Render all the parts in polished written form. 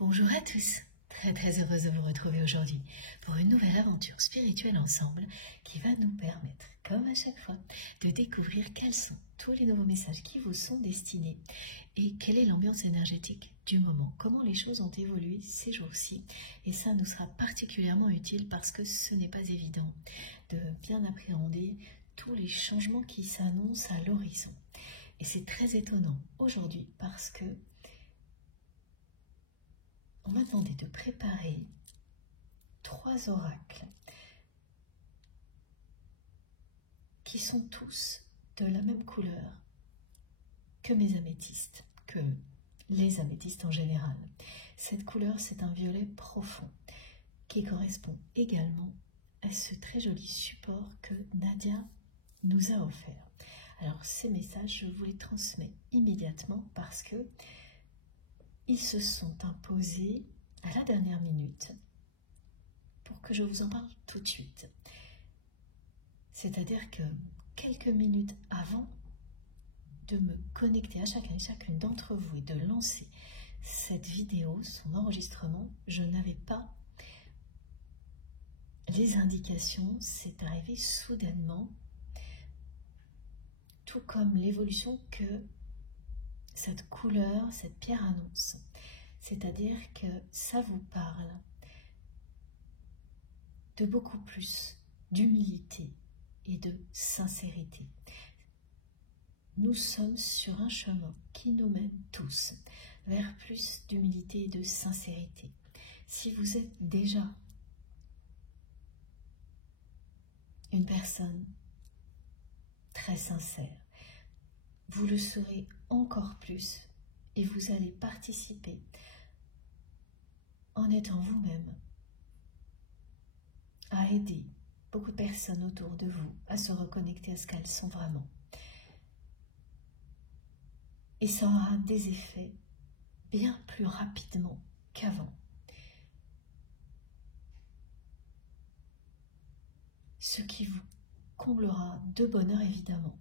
Bonjour à tous, très heureuse de vous retrouver aujourd'hui pour une nouvelle aventure spirituelle ensemble qui va nous permettre, comme à chaque fois, de découvrir quels sont tous les nouveaux messages qui vous sont destinés et quelle est l'ambiance énergétique du moment, comment les choses ont évolué ces jours-ci. Et ça nous sera particulièrement utile parce que ce n'est pas évident de bien appréhender tous les changements qui s'annoncent à l'horizon. Et c'est très étonnant aujourd'hui parce que on m'a demandé de préparer 3 oracles qui sont tous de la même couleur que mes améthystes, que les améthystes en général. Cette couleur, c'est un violet profond qui correspond également à ce très joli support que Nadia nous a offert. Alors ces messages, je vous les transmets immédiatement parce que ils se sont imposés à la dernière minute pour que je vous en parle tout de suite. C'est-à-dire que quelques minutes avant de me connecter à chacun et chacune d'entre vous et de lancer cette vidéo, son enregistrement, je n'avais pas les indications. C'est arrivé soudainement, tout comme l'évolution que cette couleur, cette pierre annonce. C'est-à-dire que ça vous parle de beaucoup plus d'humilité et de sincérité. Nous sommes sur un chemin qui nous mène tous vers plus d'humilité et de sincérité. Si vous êtes déjà une personne très sincère, vous le serez encore plus et vous allez participer en étant vous-même à aider beaucoup de personnes autour de vous à se reconnecter à ce qu'elles sont vraiment. Et ça aura des effets bien plus rapidement qu'avant. Ce qui vous comblera de bonheur évidemment.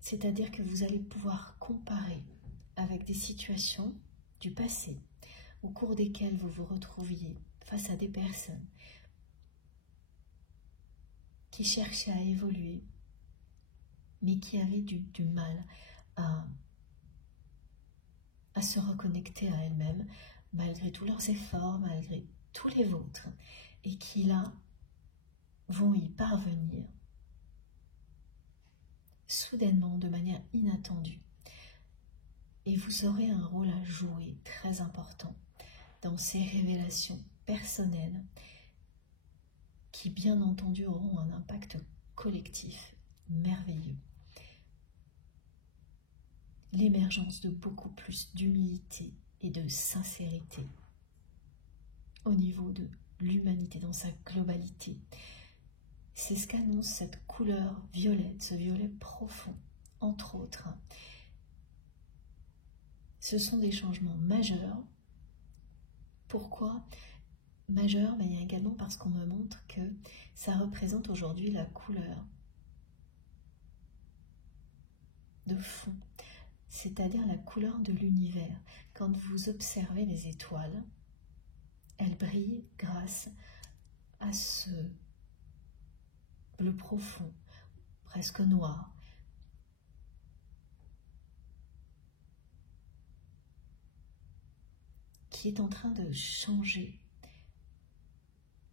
C'est-à-dire que vous allez pouvoir comparer avec des situations du passé au cours desquelles vous vous retrouviez face à des personnes qui cherchaient à évoluer mais qui avaient du mal à se reconnecter à elles-mêmes malgré tous leurs efforts, malgré tous les vôtres, et qui là vont y parvenir soudainement, de manière inattendue. Et vous aurez un rôle à jouer très important dans ces révélations personnelles qui, bien entendu, auront un impact collectif merveilleux. L'émergence de beaucoup plus d'humilité et de sincérité au niveau de l'humanité dans sa globalité. C'est ce qu'annonce cette couleur violette, ce violet profond, entre autres. Ce sont des changements majeurs. Pourquoi majeurs? Il y a également parce qu'on me montre que ça représente aujourd'hui la couleur de fond, c'est-à-dire la couleur de l'univers. Quand vous observez les étoiles, elles brillent grâce à ce bleu profond, presque noir, qui est en train de changer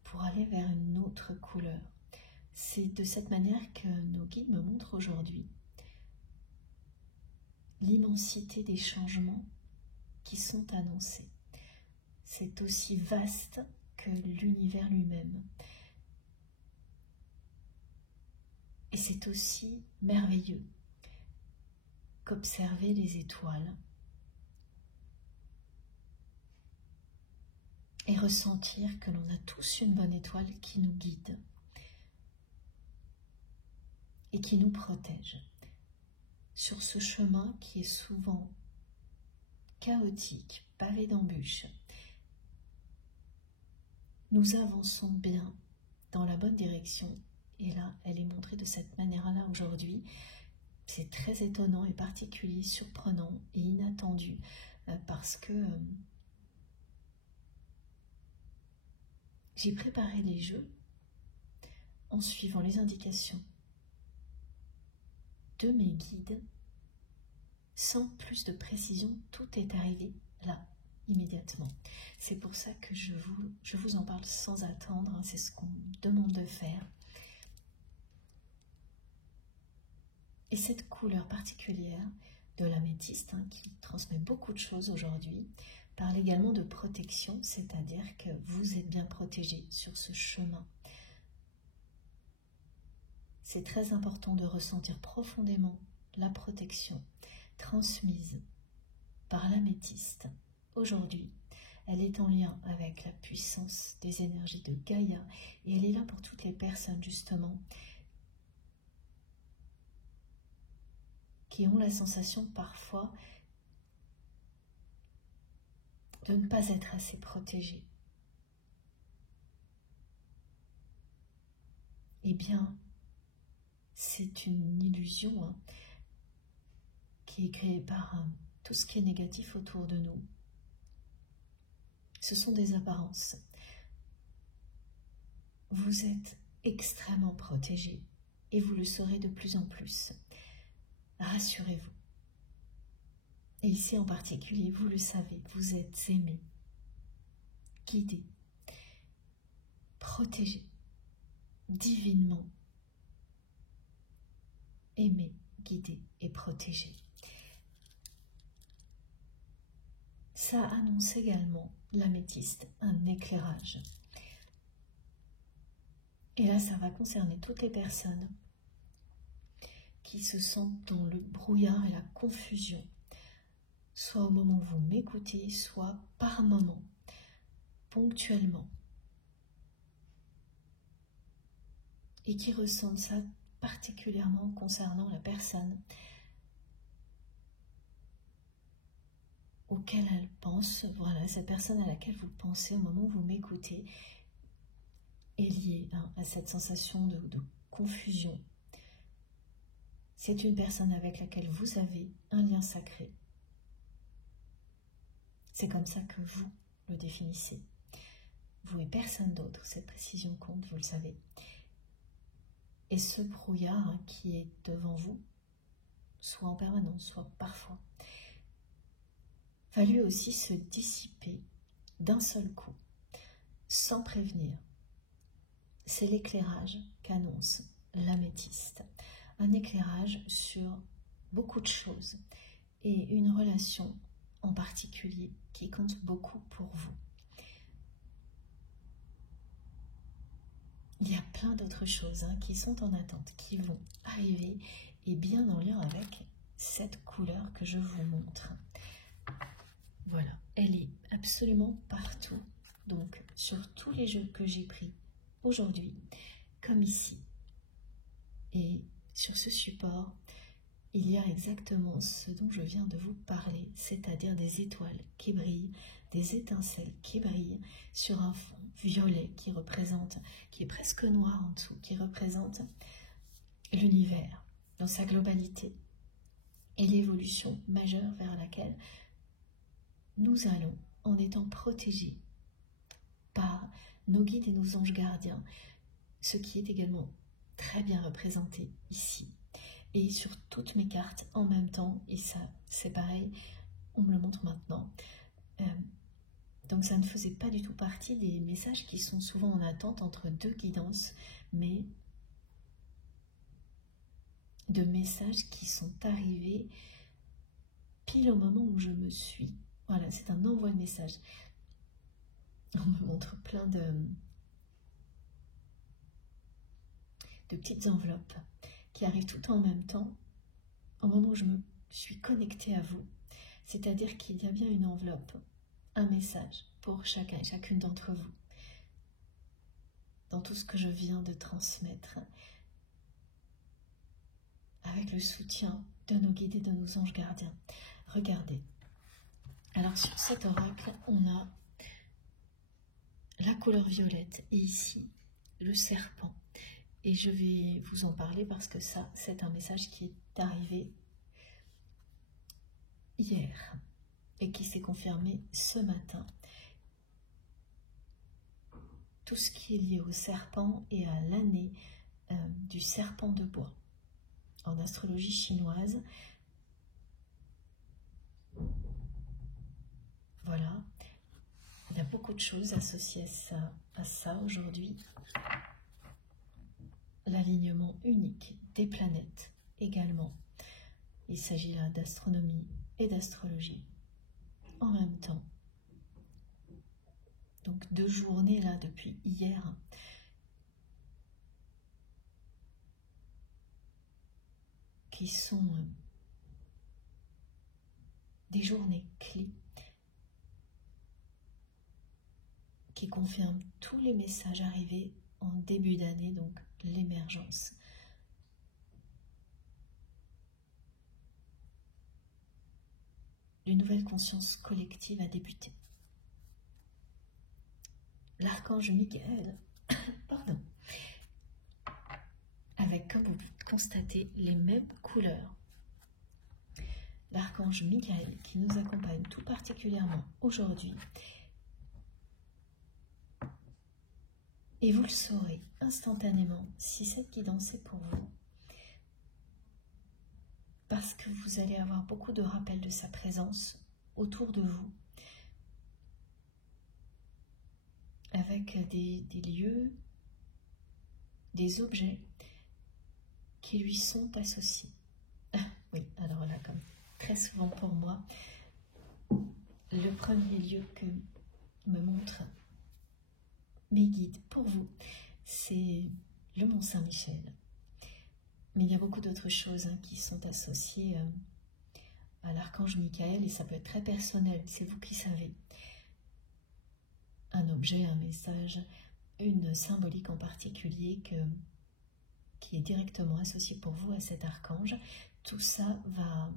pour aller vers une autre couleur. C'est de cette manière que nos guides me montrent aujourd'hui l'immensité des changements qui sont annoncés. C'est aussi vaste que l'univers lui-même. Et c'est aussi merveilleux qu'observer les étoiles et ressentir que l'on a tous une bonne étoile qui nous guide et qui nous protège sur ce chemin qui est souvent chaotique, pavé d'embûches. Nous avançons bien dans la bonne direction. Et là, elle est montrée de cette manière-là aujourd'hui. C'est très étonnant et particulier, surprenant et inattendu. attendu parce que j'ai préparé les jeux en suivant les indications de mes guides. Sans plus de précision, tout est arrivé là, immédiatement. C'est pour ça que je vous en parle sans attendre, hein, c'est ce qu'on me demande de faire. Et cette couleur particulière de l'améthyste, hein, qui transmet beaucoup de choses aujourd'hui, parle également de protection, c'est-à-dire que vous êtes bien protégé sur ce chemin. C'est très important de ressentir profondément la protection transmise par l'améthyste. Aujourd'hui, elle est en lien avec la puissance des énergies de Gaïa et elle est là pour toutes les personnes justement qui ont la sensation parfois de ne pas être assez protégées. Eh bien, c'est une illusion hein, qui est créée par tout ce qui est négatif autour de nous. Ce sont des apparences. Vous êtes extrêmement protégé et vous le serez de plus en plus. Rassurez-vous. Et ici en particulier, vous le savez, vous êtes aimé, guidé, protégé, divinement, aimé, guidé et protégé. Ça annonce également l'améthyste, un éclairage. Et là, ça va concerner toutes les personnes qui se sentent dans le brouillard et la confusion, soit au moment où vous m'écoutez, soit par moment, ponctuellement, et qui ressentent ça particulièrement concernant la personne auquel elle pense. Voilà, cette personne à laquelle vous pensez au moment où vous m'écoutez est liée à cette sensation de confusion. C'est une personne avec laquelle vous avez un lien sacré. C'est comme ça que vous le définissez. Vous et personne d'autre, cette précision compte, vous le savez. Et ce brouillard qui est devant vous, soit en permanence, soit parfois, va lui aussi se dissiper d'un seul coup, sans prévenir. C'est l'éclairage qu'annonce l'améthyste. Un éclairage sur beaucoup de choses et une relation en particulier qui compte beaucoup pour vous. Il y a plein d'autres choses qui sont en attente, qui vont arriver et bien en lien avec cette couleur que je vous montre. Voilà, elle est absolument partout, donc sur tous les jeux que j'ai pris aujourd'hui, comme ici. Et sur ce support, il y a exactement ce dont je viens de vous parler, c'est-à-dire des étoiles qui brillent, des étincelles qui brillent sur un fond violet qui est presque noir en dessous, qui représente l'univers dans sa globalité et l'évolution majeure vers laquelle nous allons en étant protégés par nos guides et nos anges gardiens, ce qui est également très bien représenté ici et sur toutes mes cartes en même temps, et ça c'est pareil, on me le montre maintenant. Donc ça ne faisait pas du tout partie des messages qui sont souvent en attente entre deux guidances, mais de messages qui sont arrivés pile au moment où je me suis. Voilà, c'est un envoi de message. On me montre plein de petites enveloppes qui arrivent tout en même temps au moment où je me suis connectée à vous. C'est-à-dire qu'il y a bien une enveloppe, un message pour chacun et chacune d'entre vous dans tout ce que je viens de transmettre avec le soutien de nos guides et de nos anges gardiens. Regardez. Alors sur cet oracle, on a la couleur violette et ici le serpent. Et je vais vous en parler parce que ça, c'est un message qui est arrivé hier. et qui s'est confirmé ce matin. Tout ce qui est lié au serpent et à l'année du serpent de bois. En astrologie chinoise, voilà, il y a beaucoup de choses associées à ça aujourd'hui. L'alignement unique des planètes également. Il s'agit là d'astronomie et d'astrologie en même temps. Donc 2 journées là depuis hier. Qui sont des journées clés qui confirment tous les messages arrivés en début d'année, donc l'émergence. Une nouvelle conscience collective a débuté. L'archange Michael, pardon, avec, comme vous constatez, les mêmes couleurs. L'archange Michael qui nous accompagne tout particulièrement aujourd'hui. Et vous le saurez instantanément si cette guidance est pour vous. Parce que vous allez avoir beaucoup de rappels de sa présence autour de vous. Avec des lieux, des objets qui lui sont associés. Oui, alors là, comme très souvent pour moi, le premier lieu que me montrent mes guides pour vous, c'est le Mont Saint-Michel. Mais il y a beaucoup d'autres choses qui sont associées à l'archange Michael, et ça peut être très personnel, c'est vous qui savez. Un objet, un message, une symbolique en particulier qui est directement associée pour vous à cet archange. Tout ça va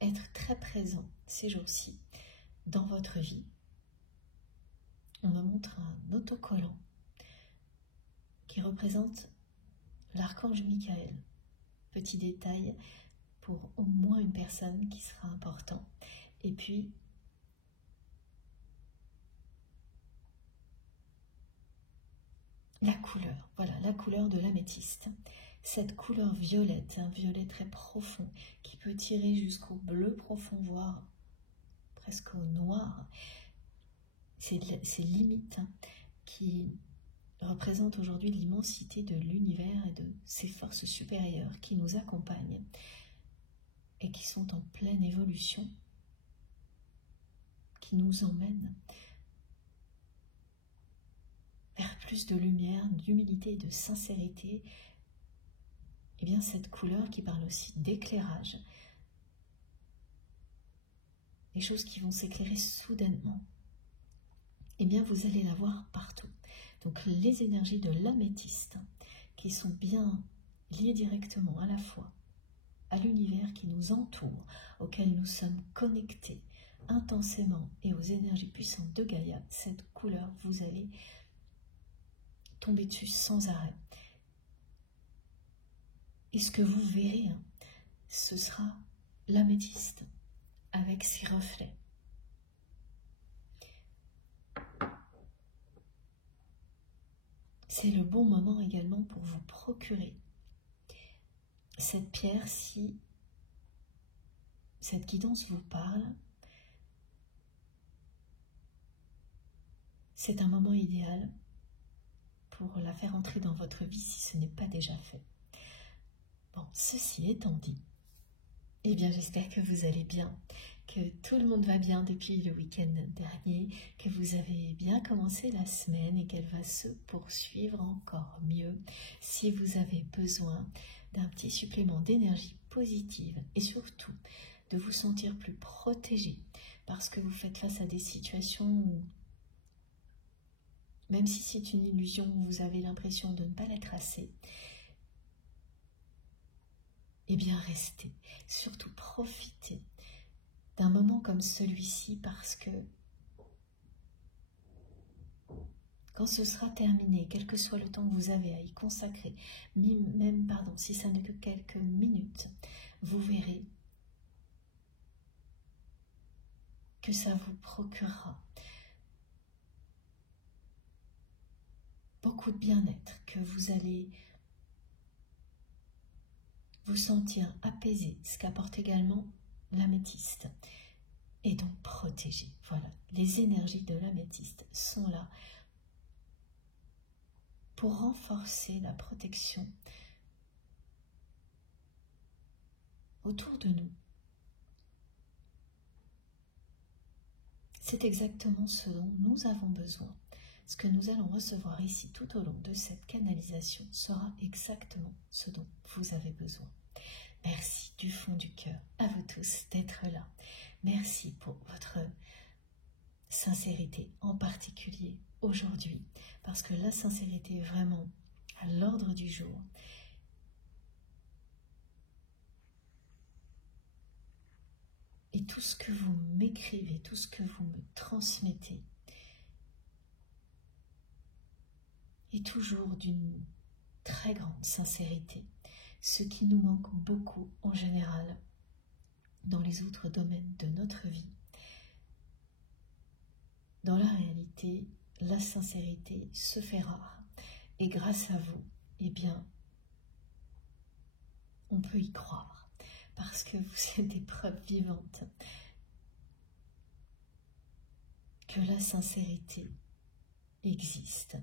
être très présent ces jours-ci dans votre vie. On me montre un autocollant qui représente l'archange Michael. Petit détail pour au moins une personne qui sera important. Et puis, la couleur, voilà, la couleur de l'améthyste. Cette couleur violette, un violet très profond, qui peut tirer jusqu'au bleu profond, voire presque au noir. C'est limite qui représente aujourd'hui l'immensité de l'univers et de ses forces supérieures qui nous accompagnent et qui sont en pleine évolution, qui nous emmènent vers plus de lumière, d'humilité et de sincérité. Et bien cette couleur qui parle aussi d'éclairage, des choses qui vont s'éclairer soudainement, et bien vous allez la voir partout. Donc les énergies de l'améthyste qui sont bien liées directement à la fois à l'univers qui nous entoure, auquel nous sommes connectés intensément, et aux énergies puissantes de Gaïa, cette couleur, vous allez tomber dessus sans arrêt. Et ce que vous verrez, ce sera l'améthyste avec ses reflets. C'est le bon moment également pour vous procurer cette pierre si cette guidance vous parle. C'est un moment idéal pour la faire entrer dans votre vie si ce n'est pas déjà fait. Bon, ceci étant dit, eh bien j'espère que vous allez bien, que tout le monde va bien depuis le week-end dernier, que vous avez bien commencé la semaine et qu'elle va se poursuivre encore mieux. Si vous avez besoin d'un petit supplément d'énergie positive et surtout de vous sentir plus protégé parce que vous faites face à des situations où, même si c'est une illusion, vous avez l'impression de ne pas l'être assez, eh bien restez, surtout profitez d'un moment comme celui-ci, parce que quand ce sera terminé, quel que soit le temps que vous avez à y consacrer, même si ça n'est que quelques minutes, vous verrez que ça vous procurera beaucoup de bien-être, que vous allez vous sentir apaisé, ce qu'apporte également l'améthyste, et donc protégé. Voilà, les énergies de l'améthyste sont là pour renforcer la protection autour de nous. C'est exactement ce dont nous avons besoin. Ce que nous allons recevoir ici tout au long de cette canalisation sera exactement ce dont vous avez besoin. Merci du fond du cœur à vous tous d'être là. Merci pour votre sincérité, en particulier aujourd'hui, parce que la sincérité est vraiment à l'ordre du jour. Et tout ce que vous m'écrivez, tout ce que vous me transmettez, est toujours d'une très grande sincérité, ce qui nous manque beaucoup en général dans les autres domaines de notre vie. Dans la réalité, la sincérité se fait rare, et grâce à vous, eh bien, on peut y croire, parce que vous êtes des preuves vivantes que la sincérité existe.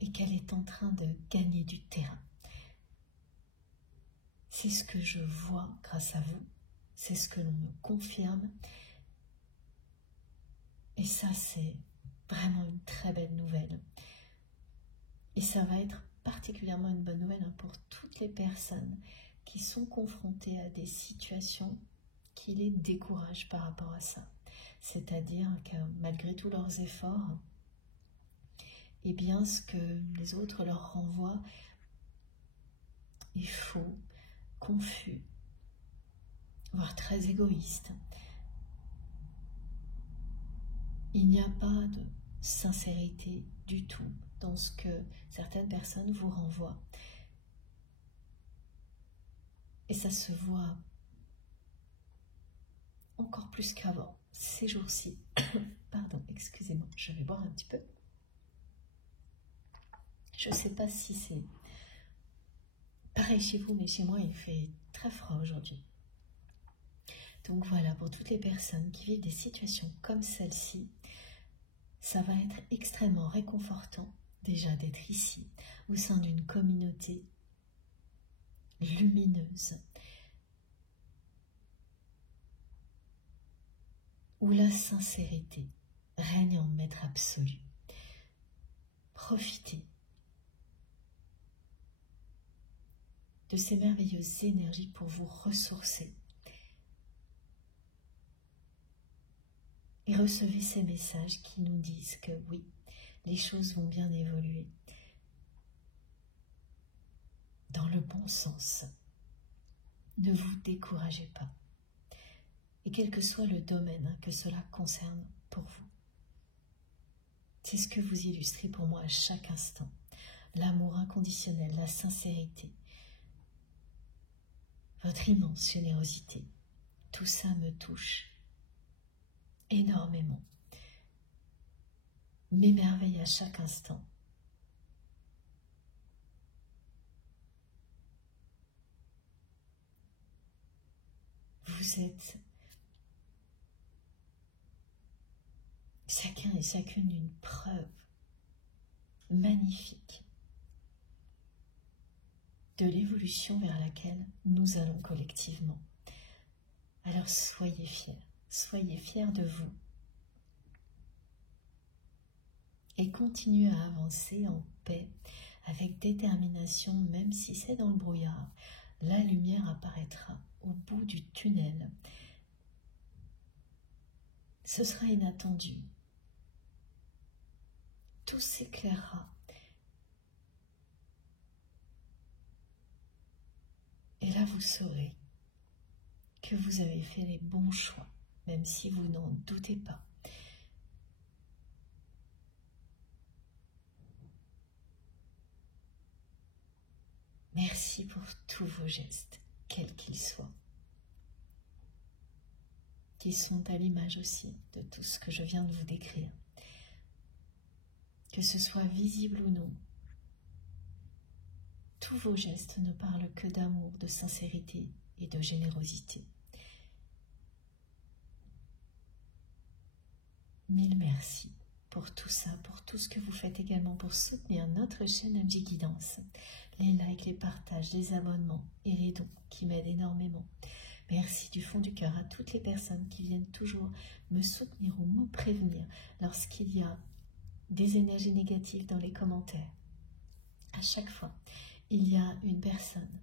Et qu'elle est en train de gagner du terrain. C'est ce que je vois grâce à vous, c'est ce que l'on me confirme. Et ça, c'est vraiment une très belle nouvelle. Et ça va être particulièrement une bonne nouvelle pour toutes les personnes qui sont confrontées à des situations qui les découragent par rapport à ça. C'est-à-dire que malgré tous leurs efforts, eh bien, ce que les autres leur renvoient est faux, confus, voire très égoïste. Il n'y a pas de sincérité du tout dans ce que certaines personnes vous renvoient. Et ça se voit encore plus qu'avant, ces jours-ci. Pardon, excusez-moi, je vais boire un petit peu. Je ne sais pas si c'est pareil chez vous, mais chez moi, il fait très froid aujourd'hui. Donc voilà, pour toutes les personnes qui vivent des situations comme celle-ci, ça va être extrêmement réconfortant déjà d'être ici, au sein d'une communauté lumineuse, où la sincérité règne en maître absolu. Profitez de ces merveilleuses énergies pour vous ressourcer. Et recevez ces messages qui nous disent que oui, les choses vont bien évoluer dans le bon sens. Ne vous découragez pas. Et quel que soit le domaine que cela concerne pour vous. C'est ce que vous illustrez pour moi à chaque instant. L'amour inconditionnel, la sincérité, votre immense générosité. Tout ça me touche énormément. M'émerveille à chaque instant. Vous êtes chacun et chacune une preuve magnifique de l'évolution vers laquelle nous allons collectivement. Alors soyez fiers de vous et continuez à avancer en paix, avec détermination, même si c'est dans le brouillard. La lumière apparaîtra au bout du tunnel. Ce sera inattendu. Tout s'éclairera. Et là, vous saurez que vous avez fait les bons choix, même si vous n'en doutez pas. Merci pour tous vos gestes. quels qu'ils soient, qui sont à l'image aussi de tout ce que je viens de vous décrire. Que ce soit visible ou non, tous vos gestes ne parlent que d'amour, de sincérité et de générosité. Mille merci pour tout ça, pour tout ce que vous faites également pour soutenir notre chaîne MJ Guidance. Les likes, les partages, les abonnements et les dons qui m'aident énormément. Merci du fond du cœur à toutes les personnes qui viennent toujours me soutenir ou me prévenir lorsqu'il y a des énergies négatives dans les commentaires. À chaque fois, il y a une personne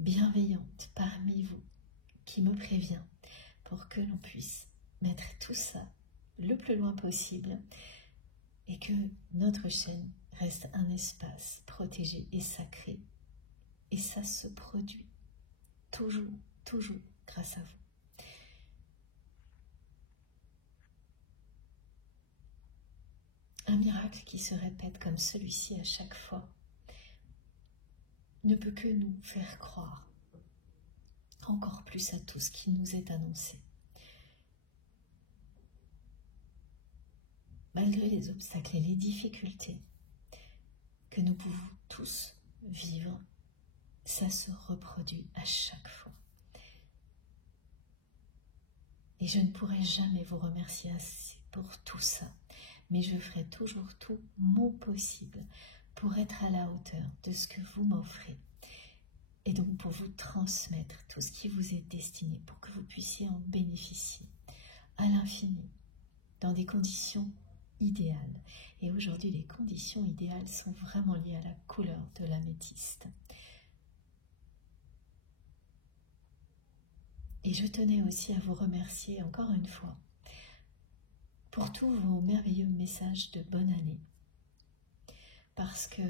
bienveillante parmi vous qui me prévient pour que l'on puisse mettre tout ça le plus loin possible et que notre chaîne reste un espace protégé et sacré. Et ça se produit toujours, toujours grâce à vous. Un miracle qui se répète comme celui-ci à chaque fois ne peut que nous faire croire encore plus à tout ce qui nous est annoncé. Malgré les obstacles et les difficultés que nous pouvons tous vivre, ça se reproduit à chaque fois. Et je ne pourrai jamais vous remercier assez pour tout ça, mais je ferai toujours tout mon possible pour être à la hauteur de ce que vous m'offrez et donc pour vous transmettre tout ce qui vous est destiné pour que vous puissiez en bénéficier à l'infini, dans des conditions idéales. Et aujourd'hui, les conditions idéales sont vraiment liées à la couleur de l'améthyste. Et je tenais aussi à vous remercier encore une fois pour tous vos merveilleux messages de bonne année. Parce que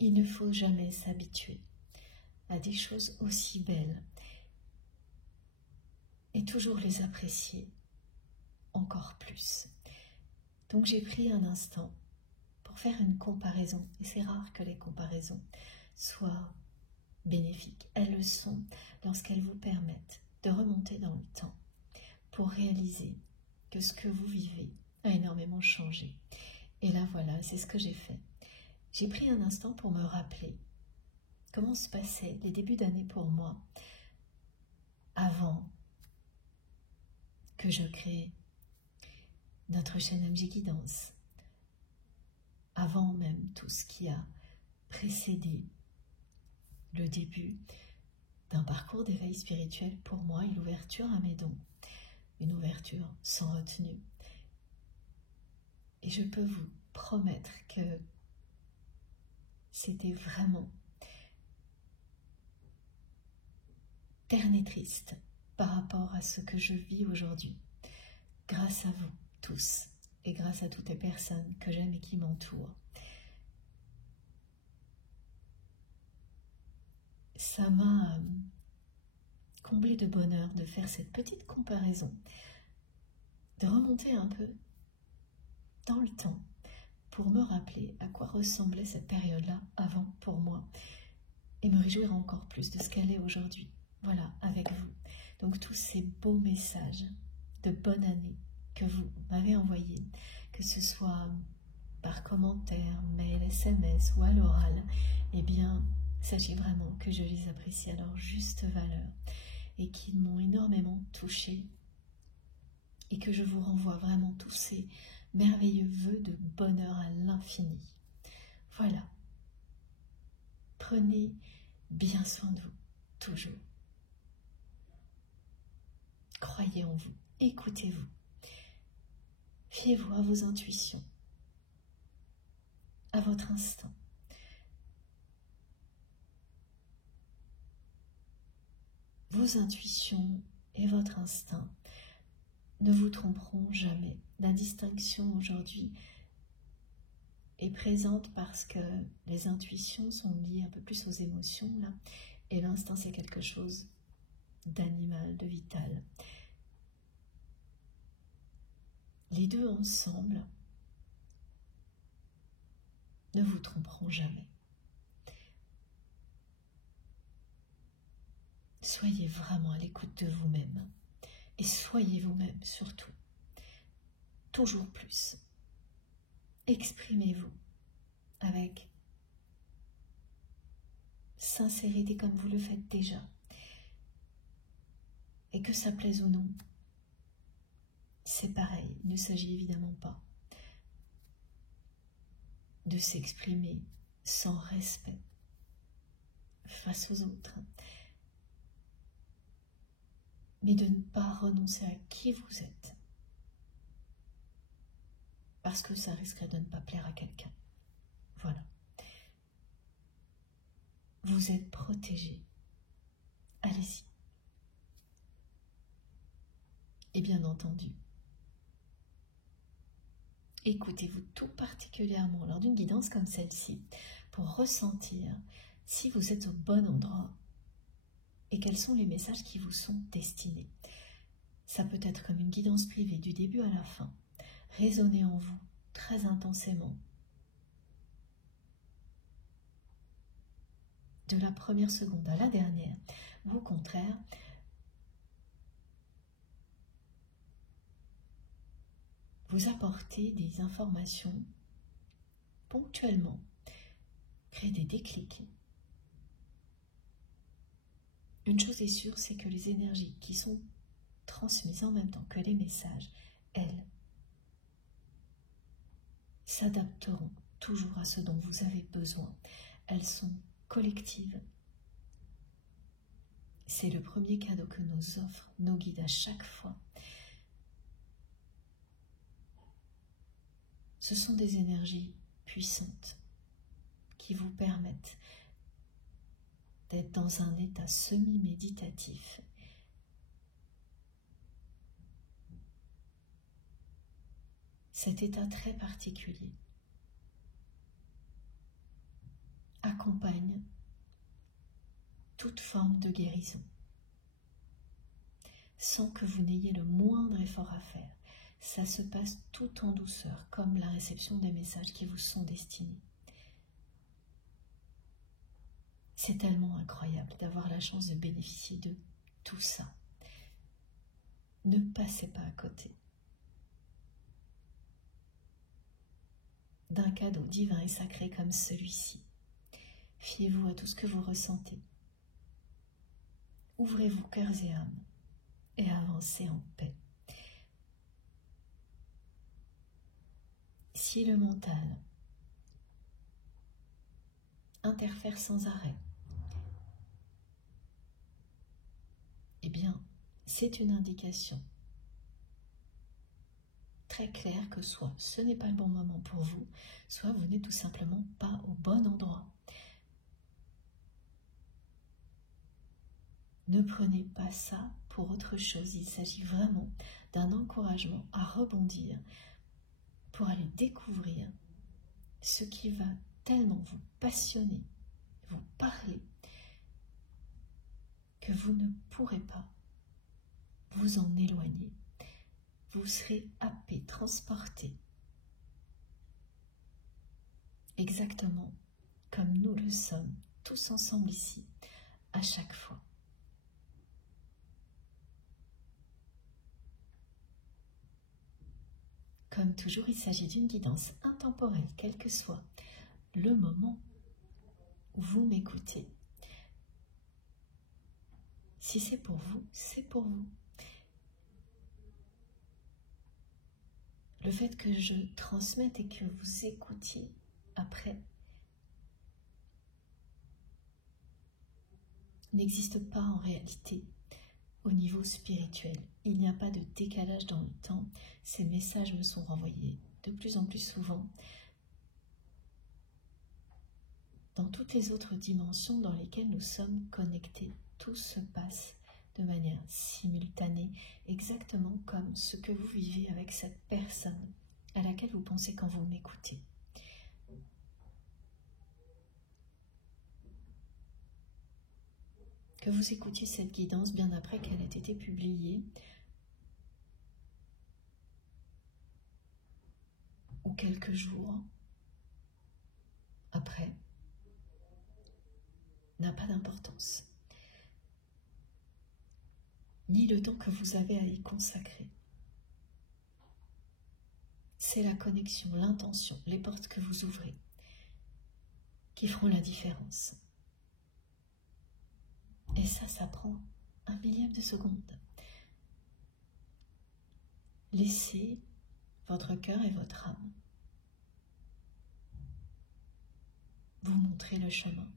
il ne faut jamais s'habituer à des choses aussi belles et toujours les apprécier encore plus. Donc j'ai pris un instant pour faire une comparaison, et c'est rare que les comparaisons soient bénéfiques. Elles le sont lorsqu'elles vous permettent de remonter dans le temps pour réaliser que ce que vous vivez a énormément changé. Et là voilà, c'est ce que j'ai fait. J'ai pris un instant pour me rappeler comment se passaient les débuts d'année pour moi avant que je crée notre chaîne MJ Guidance, avant même tout ce qui a précédé le début d'un parcours d'éveil spirituel pour moi et l'ouverture à mes dons, une ouverture sans retenue. Et je peux vous promettre que c'était vraiment terne et triste par rapport à ce que je vis aujourd'hui, grâce à vous tous et grâce à toutes les personnes que j'aime et qui m'entourent. Ça m'a comblé de bonheur de faire cette petite comparaison, de remonter un peu dans le temps pour me rappeler à quoi ressemblait cette période-là avant pour moi et me réjouir encore plus de ce qu'elle est aujourd'hui. Voilà, avec vous. Donc tous ces beaux messages de bonne année que vous m'avez envoyés, que ce soit par commentaire, mail, SMS ou à l'oral, eh bien, sachez vraiment que je les apprécie à leur juste valeur et qu'ils m'ont énormément touchée et que je vous renvoie vraiment tous ces merveilleux vœux de bonheur à l'infini. Voilà. Prenez bien soin de vous, toujours. Croyez en vous, écoutez-vous. Fiez-vous à vos intuitions, à votre instinct. Vos intuitions et votre instinct ne vous tromperont jamais. La distinction aujourd'hui est présente parce que les intuitions sont liées un peu plus aux émotions, là, et l'instinct c'est quelque chose d'animal, de vital. Les deux ensemble ne vous tromperont jamais. soyez vraiment à l'écoute de vous-même. Et soyez vous-même surtout. Toujours plus. Exprimez-vous avec sincérité comme vous le faites déjà. Et que ça plaise ou non, c'est pareil. Il ne s'agit évidemment pas de s'exprimer sans respect face aux autres, mais de ne pas renoncer à qui vous êtes, parce que ça risquerait de ne pas plaire à quelqu'un. Voilà. Vous êtes protégé. Allez-y. Et bien entendu, écoutez-vous tout particulièrement lors d'une guidance comme celle-ci pour ressentir si vous êtes au bon endroit et quels sont les messages qui vous sont destinés. Ça peut être comme une guidance privée du début à la fin, résonner en vous très intensément. De la première seconde à la dernière, ou au contraire, vous apporter des informations ponctuellement, créer des déclics. Une chose est sûre, c'est que les énergies qui sont transmises en même temps que les messages, elles, s'adapteront toujours à ce dont vous avez besoin. Elles sont collectives. C'est le premier cadeau que nous offrent nos guides à chaque fois. Ce sont des énergies puissantes qui vous permettent d'être dans un état semi-méditatif. Cet état très particulier accompagne toute forme de guérison, sans que vous n'ayez le moindre effort à faire. Ça se passe tout en douceur, comme la réception des messages qui vous sont destinés. C'est tellement incroyable d'avoir la chance de bénéficier de tout ça. Ne passez pas à côté d'un cadeau divin et sacré comme celui-ci. Fiez-vous à tout ce que vous ressentez. Ouvrez-vous cœurs et âmes et avancez en paix. Si le mental interfère sans arrêt, eh bien, c'est une indication très claire que soit ce n'est pas le bon moment pour vous, soit vous n'êtes tout simplement pas au bon endroit. Ne prenez pas ça pour autre chose, il s'agit vraiment d'un encouragement à rebondir pour aller découvrir ce qui va tellement vous passionner, vous parler, que vous ne pourrez pas vous en éloigner. Vous serez happé, transporté, exactement comme nous le sommes tous ensemble ici, à chaque fois. Comme toujours, il s'agit d'une guidance intemporelle, quel que soit le moment où vous m'écoutez. Si c'est pour vous, c'est pour vous. Le fait que je transmette et que vous écoutiez après n'existe pas en réalité au niveau spirituel. Il n'y a pas de décalage dans le temps. Ces messages me sont renvoyés de plus en plus souvent dans toutes les autres dimensions dans lesquelles nous sommes connectés. Tout se passe de manière simultanée, exactement comme ce que vous vivez avec cette personne à laquelle vous pensez quand vous m'écoutez. Que vous écoutiez cette guidance bien après qu'elle ait été publiée, ou quelques jours après, n'a pas d'importance. ni le temps que vous avez à y consacrer. C'est la connexion, l'intention, les portes que vous ouvrez qui feront la différence. Et ça prend un millième de seconde. Laissez votre cœur et votre âme vous montrer le chemin.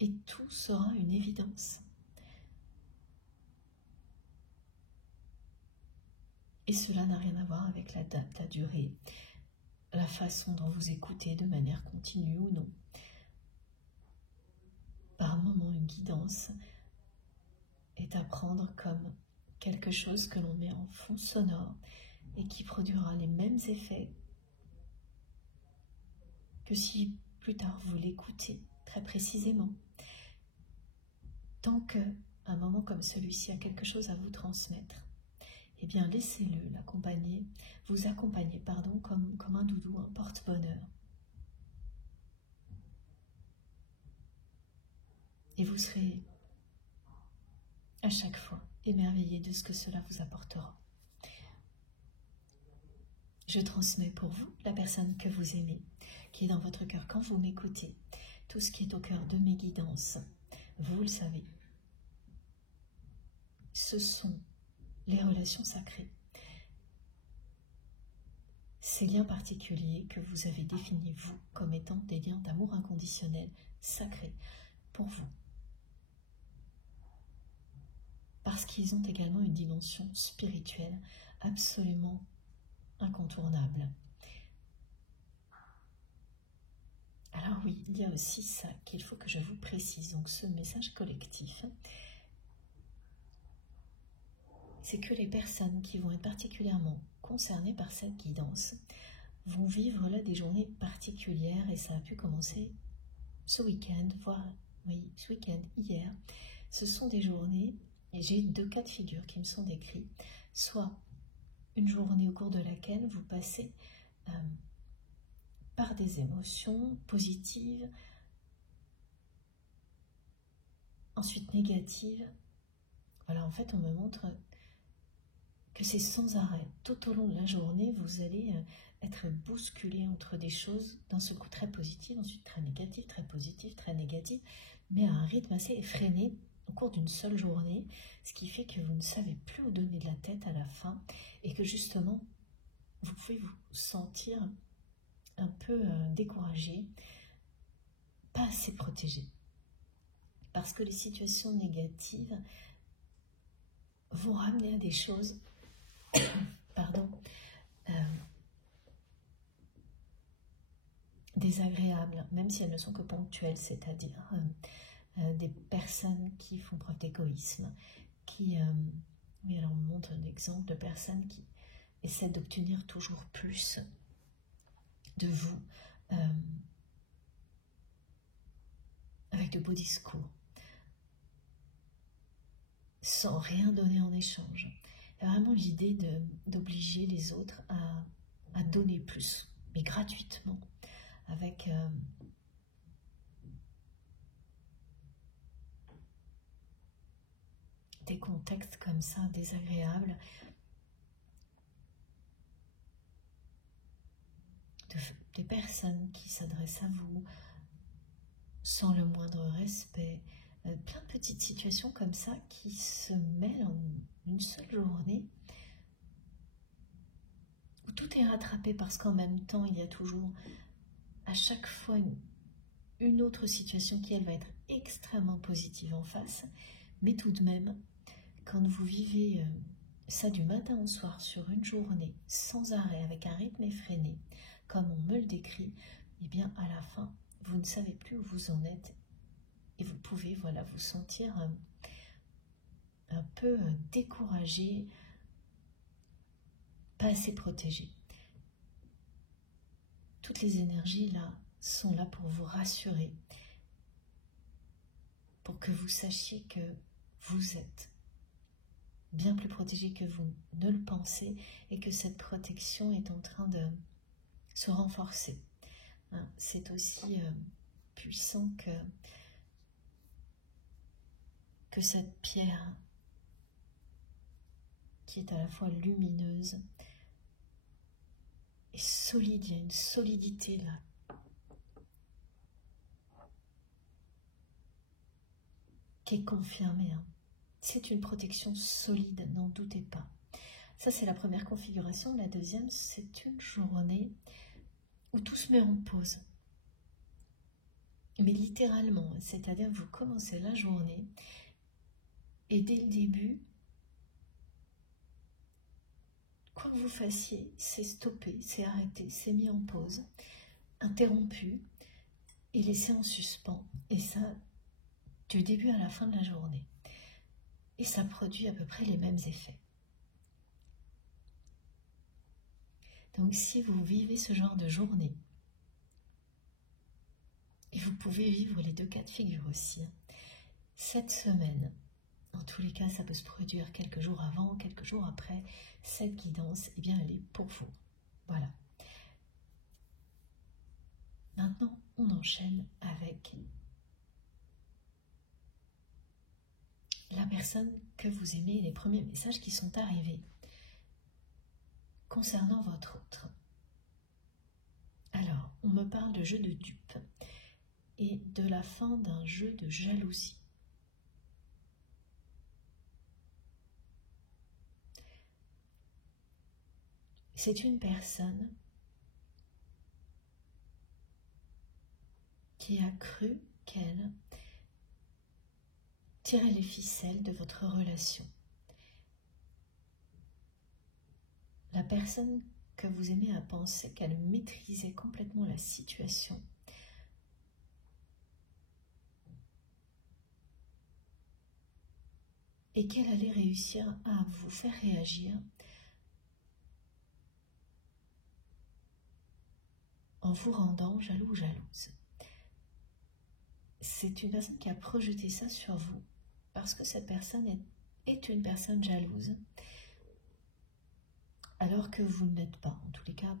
Et tout sera une évidence. Et cela n'a rien à voir avec la date, la durée, la façon dont vous écoutez de manière continue ou non. Par moments, une guidance est à prendre comme quelque chose que l'on met en fond sonore et qui produira les mêmes effets que si plus tard vous l'écoutez très précisément. Tant qu'à un moment comme celui-ci a quelque chose à vous transmettre, eh bien laissez-le vous accompagner comme un doudou, un porte-bonheur. Et vous serez à chaque fois émerveillé de ce que cela vous apportera. Je transmets pour vous, la personne que vous aimez, qui est dans votre cœur quand vous m'écoutez, tout ce qui est au cœur de mes guidances. Vous le savez, ce sont les relations sacrées. Ces liens particuliers que vous avez définis, vous, comme étant des liens d'amour inconditionnel, sacrés, pour vous. Parce qu'ils ont également une dimension spirituelle absolument incontournable. Alors oui, il y a aussi ça qu'il faut que je vous précise. Donc ce message collectif, c'est que les personnes qui vont être particulièrement concernées par cette guidance vont vivre là des journées particulières, et ça a pu commencer ce week-end, voire oui, ce week-end, hier. Ce sont des journées, et j'ai 2 cas de figure qui me sont décrits, soit une journée au cours de laquelle vous passez par des émotions positives, ensuite négatives. Voilà, en fait, on me montre que c'est sans arrêt. Tout au long de la journée, vous allez être bousculé entre des choses, d'un seul coup très positives, ensuite très négatives, très positives, très négatives, mais à un rythme assez effréné au cours d'une seule journée, ce qui fait que vous ne savez plus où donner de la tête à la fin, et que justement, vous pouvez vous sentir un peu découragé, pas assez protégé. Parce que les situations négatives vont ramener à des choses désagréables, même si elles ne sont que ponctuelles, c'est-à-dire des personnes qui font preuve d'égoïsme, mais alors on montre un exemple de personnes qui essaient d'obtenir toujours plus de vous, avec de beaux discours, sans rien donner en échange. Il y a vraiment l'idée d'obliger les autres à donner plus, mais gratuitement, avec des contextes comme ça désagréables, des personnes qui s'adressent à vous sans le moindre respect, plein de petites situations comme ça qui se mêlent en une seule journée, où tout est rattrapé parce qu'en même temps il y a toujours à chaque fois une autre situation qui elle va être extrêmement positive en face, mais tout de même quand vous vivez ça du matin au soir sur une journée sans arrêt avec un rythme effréné comme on me le décrit, et bien à la fin vous ne savez plus où vous en êtes et vous pouvez vous sentir un peu découragé, pas assez protégé. Toutes les énergies là sont là pour vous rassurer, pour que vous sachiez que vous êtes bien plus protégé que vous ne le pensez et que cette protection est en train de se renforcer. C'est aussi puissant que cette pierre qui est à la fois lumineuse et solide. Il y a une solidité là. Qui est confirmée. Hein. C'est une protection solide, n'en doutez pas. Ça, c'est la première configuration. La deuxième, c'est une journée où tout se met en pause. Mais littéralement, c'est-à-dire que vous commencez la journée et dès le début, quoi que vous fassiez, c'est stoppé, c'est arrêté, c'est mis en pause, interrompu et laissé en suspens. Et ça, du début à la fin de la journée. Et ça produit à peu près les mêmes effets. Donc si vous vivez ce genre de journée, et vous pouvez vivre les deux cas de figure aussi, hein, cette semaine, en tous les cas, ça peut se produire quelques jours avant, quelques jours après, cette guidance, eh bien, elle est pour vous. Voilà. Maintenant, on enchaîne avec la personne que vous aimez et les premiers messages qui sont arrivés concernant votre autre. Alors, on me parle de jeu de dupe et de la fin d'un jeu de jalousie. C'est une personne qui a cru qu'elle tirait les ficelles de votre relation. La personne que vous aimez a pensé qu'elle maîtrisait complètement la situation. Et qu'elle allait réussir à vous faire réagir en vous rendant jaloux ou jalouse. C'est une personne qui a projeté ça sur vous parce que cette personne est une personne jalouse alors que vous ne l'êtes pas, en tous les cas,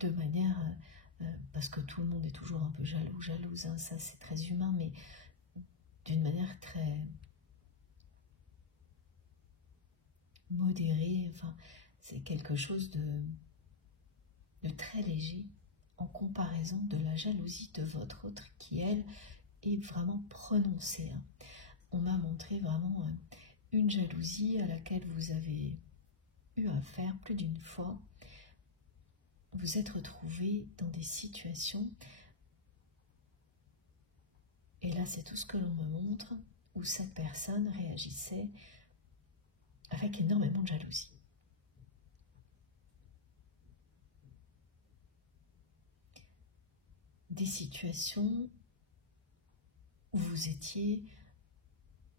de manière, parce que tout le monde est toujours un peu jaloux, jalouse, hein, ça c'est très humain, mais d'une manière très modérée, enfin, c'est quelque chose de très léger en comparaison de la jalousie de votre autre qui, elle, est vraiment prononcée. Hein. On m'a montré vraiment une jalousie à laquelle vous avez eu affaire plus d'une fois. Vous êtes retrouvé dans des situations, et là c'est tout ce que l'on me montre, où cette personne réagissait avec énormément de jalousie. Des situations où vous étiez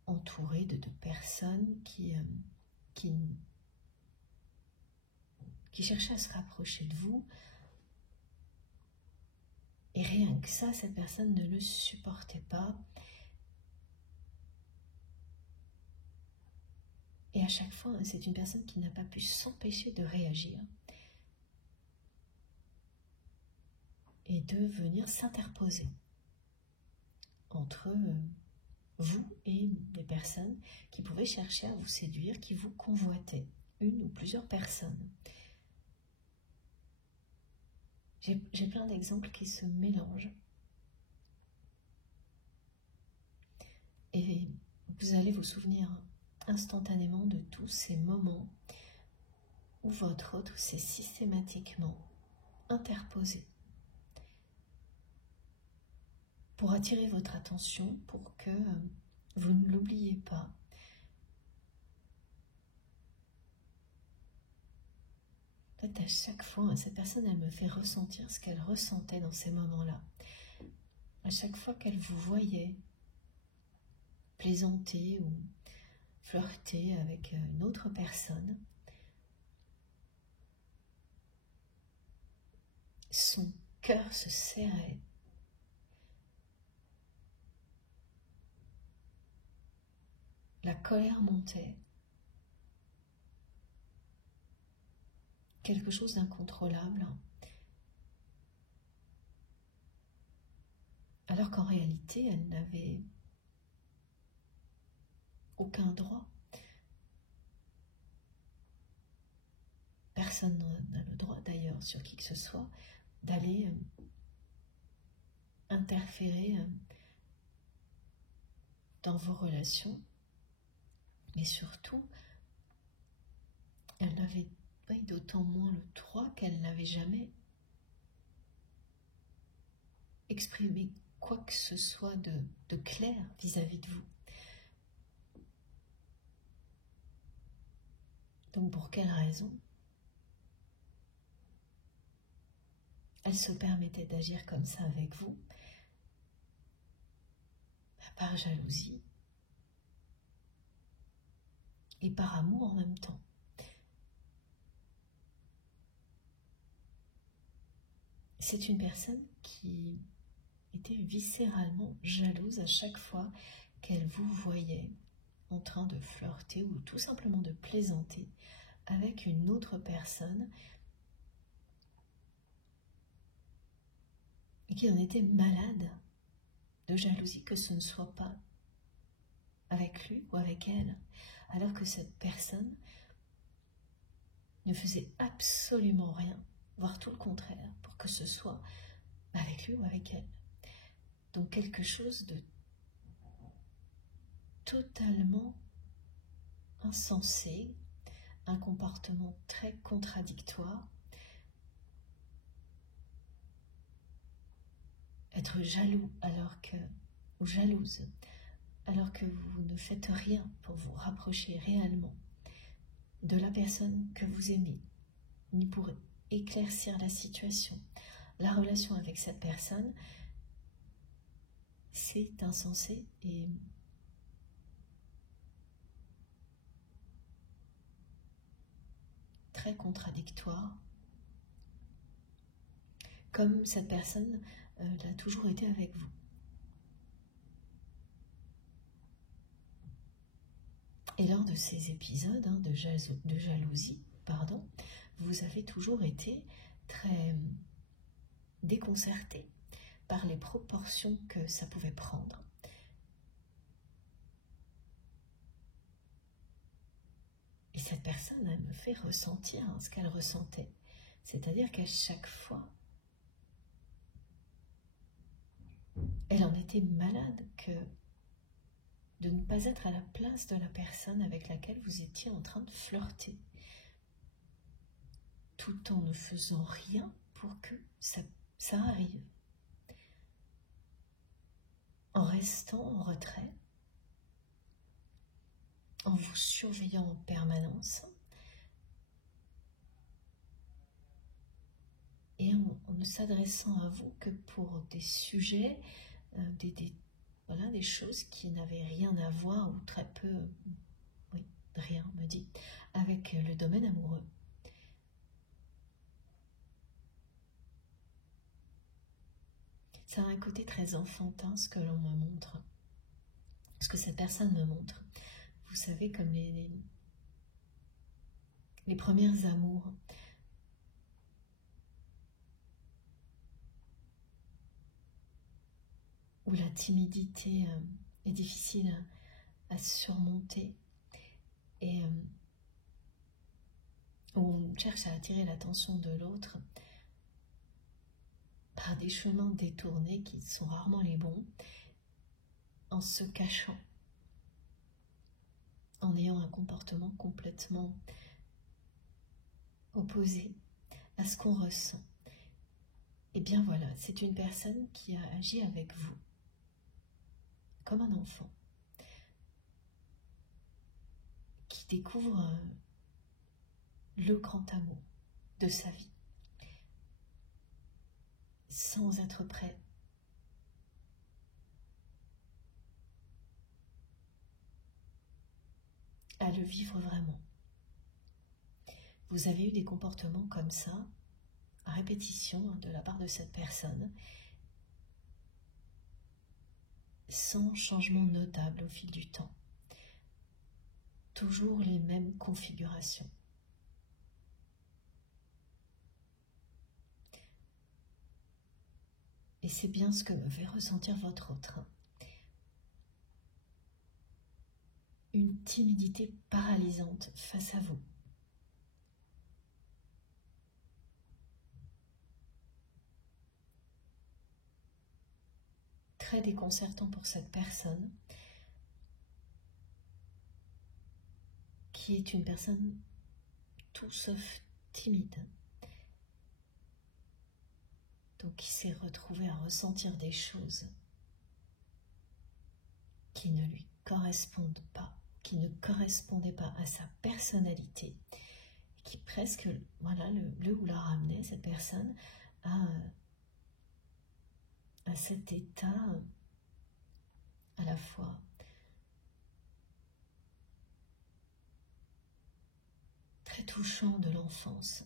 entouré de personnes qui cherchaient à se rapprocher de vous, et rien que ça, cette personne ne le supportait pas. Et à chaque fois, c'est une personne qui n'a pas pu s'empêcher de réagir et de venir s'interposer entre vous et des personnes qui pouvaient chercher à vous séduire, qui vous convoitaient, une ou plusieurs personnes. J'ai plein d'exemples qui se mélangent. Et vous allez vous souvenir instantanément de tous ces moments où votre autre s'est systématiquement interposé pour attirer votre attention, pour que vous ne l'oubliez pas. En fait, à chaque fois, cette personne, elle me fait ressentir ce qu'elle ressentait dans ces moments-là. À chaque fois qu'elle vous voyait plaisanter ou flirter avec une autre personne, son cœur se serrait. La colère montait. Quelque chose d'incontrôlable. Alors qu'en réalité, elle n'avait aucun droit. Personne n'a le droit d'ailleurs sur qui que ce soit d'aller interférer dans vos relations. Mais surtout, elle n'avait d'autant moins le droit qu'elle n'avait jamais exprimé quoi que ce soit de clair vis-à-vis de vous. Donc pour quelle raison elle se permettait d'agir comme ça avec vous? Par jalousie et par amour en même temps. C'est une personne qui était viscéralement jalouse à chaque fois qu'elle vous voyait en train de flirter ou tout simplement de plaisanter avec une autre personne et qui en était malade de jalousie, que ce ne soit pas avec lui ou avec elle, alors que cette personne ne faisait absolument rien, voire tout le contraire, pour que ce soit avec lui ou avec elle. Donc quelque chose de totalement insensé, un comportement très contradictoire. Être jaloux ou jalouse alors que vous ne faites rien pour vous rapprocher réellement de la personne que vous aimez, ni pour éclaircir la situation, la relation avec cette personne, c'est insensé et très contradictoire, comme cette personne l'a toujours été avec vous. Et lors de ces épisodes de jalousie, vous avez toujours été très déconcerté par les proportions que ça pouvait prendre. Et cette personne, elle me fait ressentir ce qu'elle ressentait. C'est-à-dire qu'à chaque fois, elle en était malade de ne pas être à la place de la personne avec laquelle vous étiez en train de flirter, tout en ne faisant rien pour que ça arrive, en restant en retrait, en vous surveillant en permanence et en ne s'adressant à vous que pour des sujets, des choses qui n'avaient rien à voir ou très peu, rien me dit, avec le domaine amoureux. Ça a un côté très enfantin ce que l'on me montre, ce que cette personne me montre. Vous savez, comme les premières amours. Où la timidité est difficile à surmonter et où on cherche à attirer l'attention de l'autre par des chemins détournés qui sont rarement les bons, en se cachant, en ayant un comportement complètement opposé à ce qu'on ressent. Et bien voilà, c'est une personne qui a agi avec vous comme un enfant, qui découvre le grand amour de sa vie, sans être prêt à le vivre vraiment. Vous avez eu des comportements comme ça, à répétition de la part de cette personne, sans changement notable au fil du temps. Toujours les mêmes configurations. Et c'est bien ce que me fait ressentir votre autre. une timidité paralysante face à vous. Très déconcertant pour cette personne, qui est une personne tout sauf timide. Donc qui s'est retrouvé à ressentir des choses qui ne lui correspondent pas, qui ne correspondaient pas à sa personnalité, qui presque, voilà, le ou la ramenait, cette personne, à cet état à la fois très touchant de l'enfance,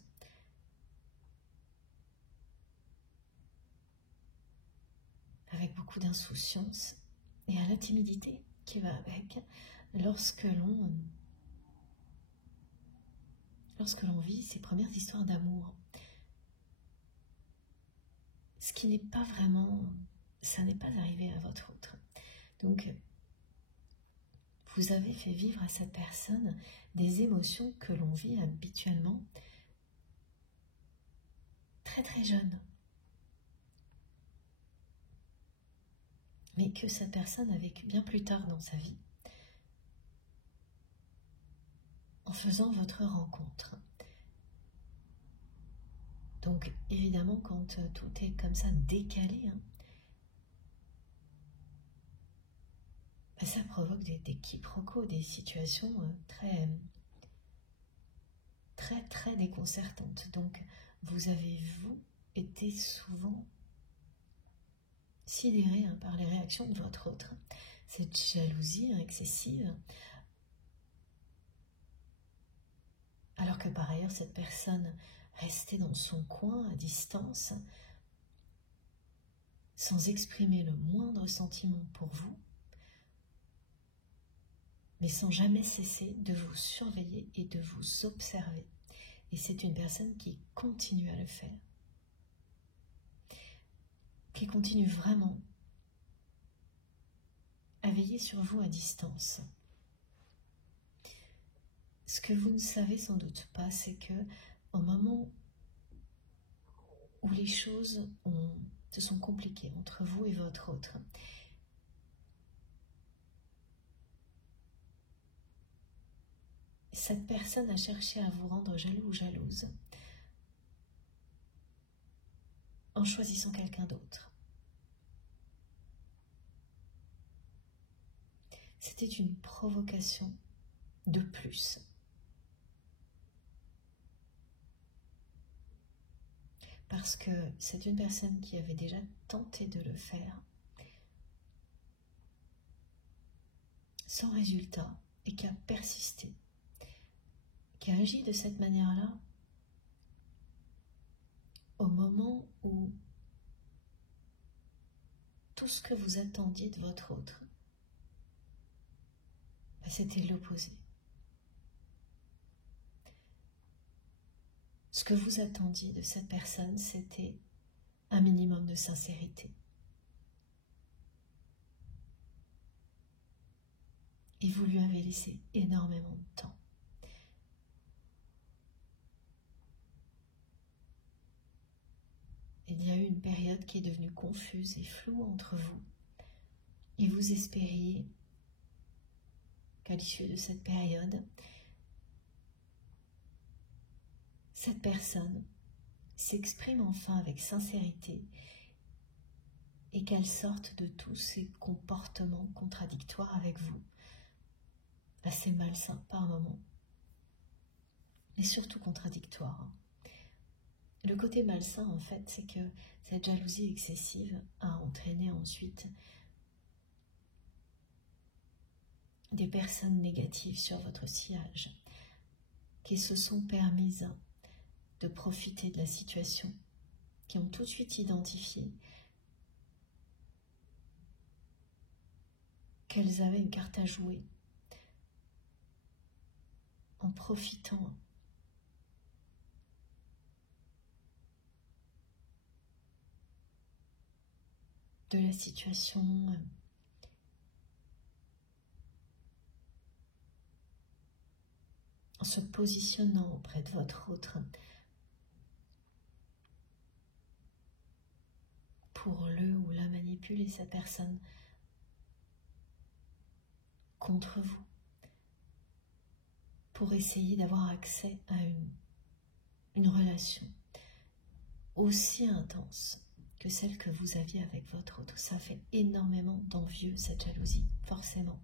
avec beaucoup d'insouciance, et à la timidité qui va avec lorsque l'on vit ses premières histoires d'amour. Ce qui n'est pas vraiment, ça n'est pas arrivé à votre autre. Donc, vous avez fait vivre à cette personne des émotions que l'on vit habituellement très très jeune. Mais que cette personne a vécu bien plus tard dans sa vie, en faisant votre rencontre. Donc évidemment, quand tout est comme ça décalé, ça provoque des quiproquos, des situations très déconcertantes. Donc vous avez, vous, été souvent sidéré par les réactions de votre autre. Cette jalousie excessive, alors que par ailleurs cette personne restait dans son coin à distance, sans exprimer le moindre sentiment pour vous, mais sans jamais cesser de vous surveiller et de vous observer. Et c'est une personne qui continue à le faire, qui continue vraiment à veiller sur vous à distance. Ce que vous ne savez sans doute pas, c'est que au moment où les choses se sont compliquées entre vous et votre autre, cette personne a cherché à vous rendre jaloux ou jalouse en choisissant quelqu'un d'autre. C'était une provocation de plus. Parce que c'est une personne qui avait déjà tenté de le faire sans résultat et qui a persisté, qui a agi de cette manière-là au moment où tout ce que vous attendiez de votre autre, c'était l'opposé. Ce que vous attendiez de cette personne, c'était un minimum de sincérité. Et vous lui avez laissé énormément de temps. Il y a eu une période qui est devenue confuse et floue entre vous. Et vous espériez qu'à l'issue de cette période, cette personne s'exprime enfin avec sincérité et qu'elle sorte de tous ces comportements contradictoires avec vous, assez malsains par moments, mais surtout contradictoires. Le côté malsain, en fait, c'est que cette jalousie excessive a entraîné ensuite des personnes négatives sur votre sillage qui se sont permises de profiter de la situation, qui ont tout de suite identifié qu'elles avaient une carte à jouer en profitant de la situation en se positionnant auprès de votre autre pour le ou la manipuler, cette personne, contre vous, pour essayer d'avoir accès à une relation aussi intense que celle que vous aviez avec votre autre. Ça fait énormément d'envieux, cette jalousie, forcément.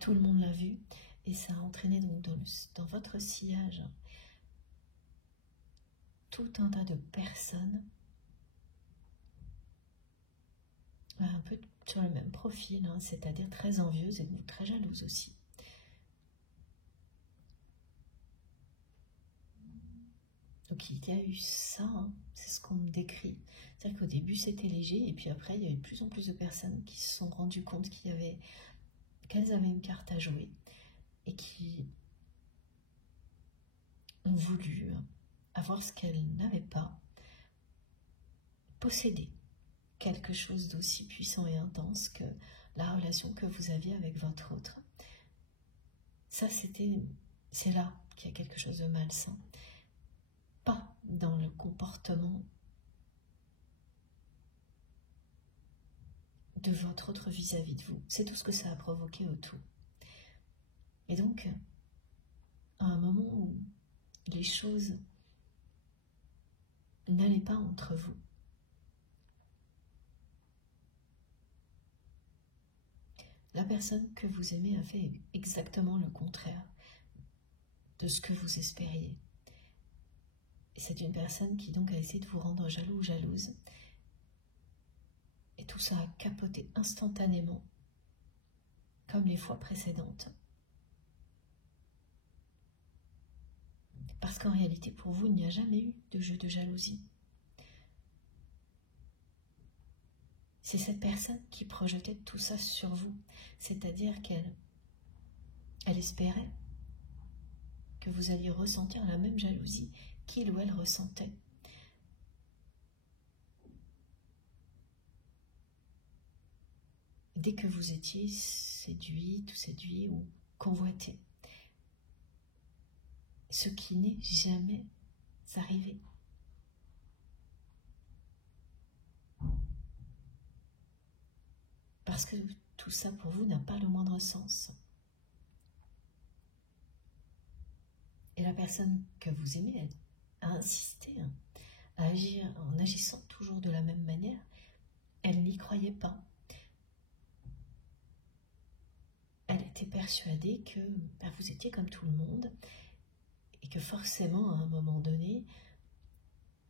Tout le monde l'a vu, et ça a entraîné donc dans votre sillage tout un tas de personnes un peu sur le même profil, hein, c'est-à-dire très envieuses et donc très jalouses aussi. Donc il y a eu ça, hein, c'est ce qu'on me décrit. C'est-à-dire qu'au début c'était léger, et puis après il y a eu de plus en plus de personnes qui se sont rendues compte qu'elles avaient une carte à jouer, et qui ont voulu avoir ce qu'elles n'avaient pas, posséder quelque chose d'aussi puissant et intense que la relation que vous aviez avec votre autre. Ça, c'est là qu'il y a quelque chose de malsain. Pas dans le comportement de votre autre vis-à-vis de vous. C'est tout ce que ça a provoqué autour. Et donc, à un moment où les choses n'allaient pas entre vous, la personne que vous aimez a fait exactement le contraire de ce que vous espériez. Et c'est une personne qui donc a essayé de vous rendre jaloux ou jalouse. Et tout ça a capoté instantanément, comme les fois précédentes. Parce qu'en réalité, pour vous, il n'y a jamais eu de jeu de jalousie. C'est cette personne qui projetait tout ça sur vous. C'est-à-dire qu'elle espérait que vous alliez ressentir la même jalousie qu'il ou elle ressentait. Dès que vous étiez séduit ou convoité. Ce qui n'est jamais arrivé. Parce que tout ça pour vous n'a pas le moindre sens. Et la personne que vous aimez a insisté à agir en agissant toujours de la même manière. Elle n'y croyait pas. Elle était persuadée que vous étiez comme tout le monde et que forcément, à un moment donné,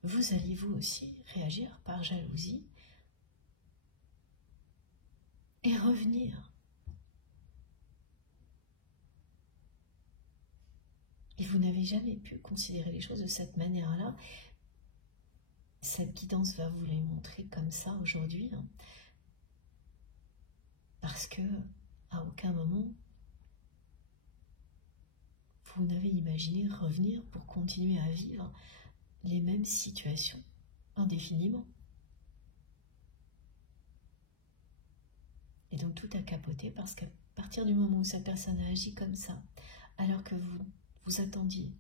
vous alliez vous aussi réagir par jalousie et revenir. Et vous n'avez jamais pu considérer les choses de cette manière-là. Cette guidance va vous les montrer comme ça aujourd'hui, hein, parce que à aucun moment vous n'avez imaginé revenir pour continuer à vivre les mêmes situations indéfiniment. Et donc tout a capoté parce qu'à partir du moment où cette personne a agi comme ça, alors que vous attendiez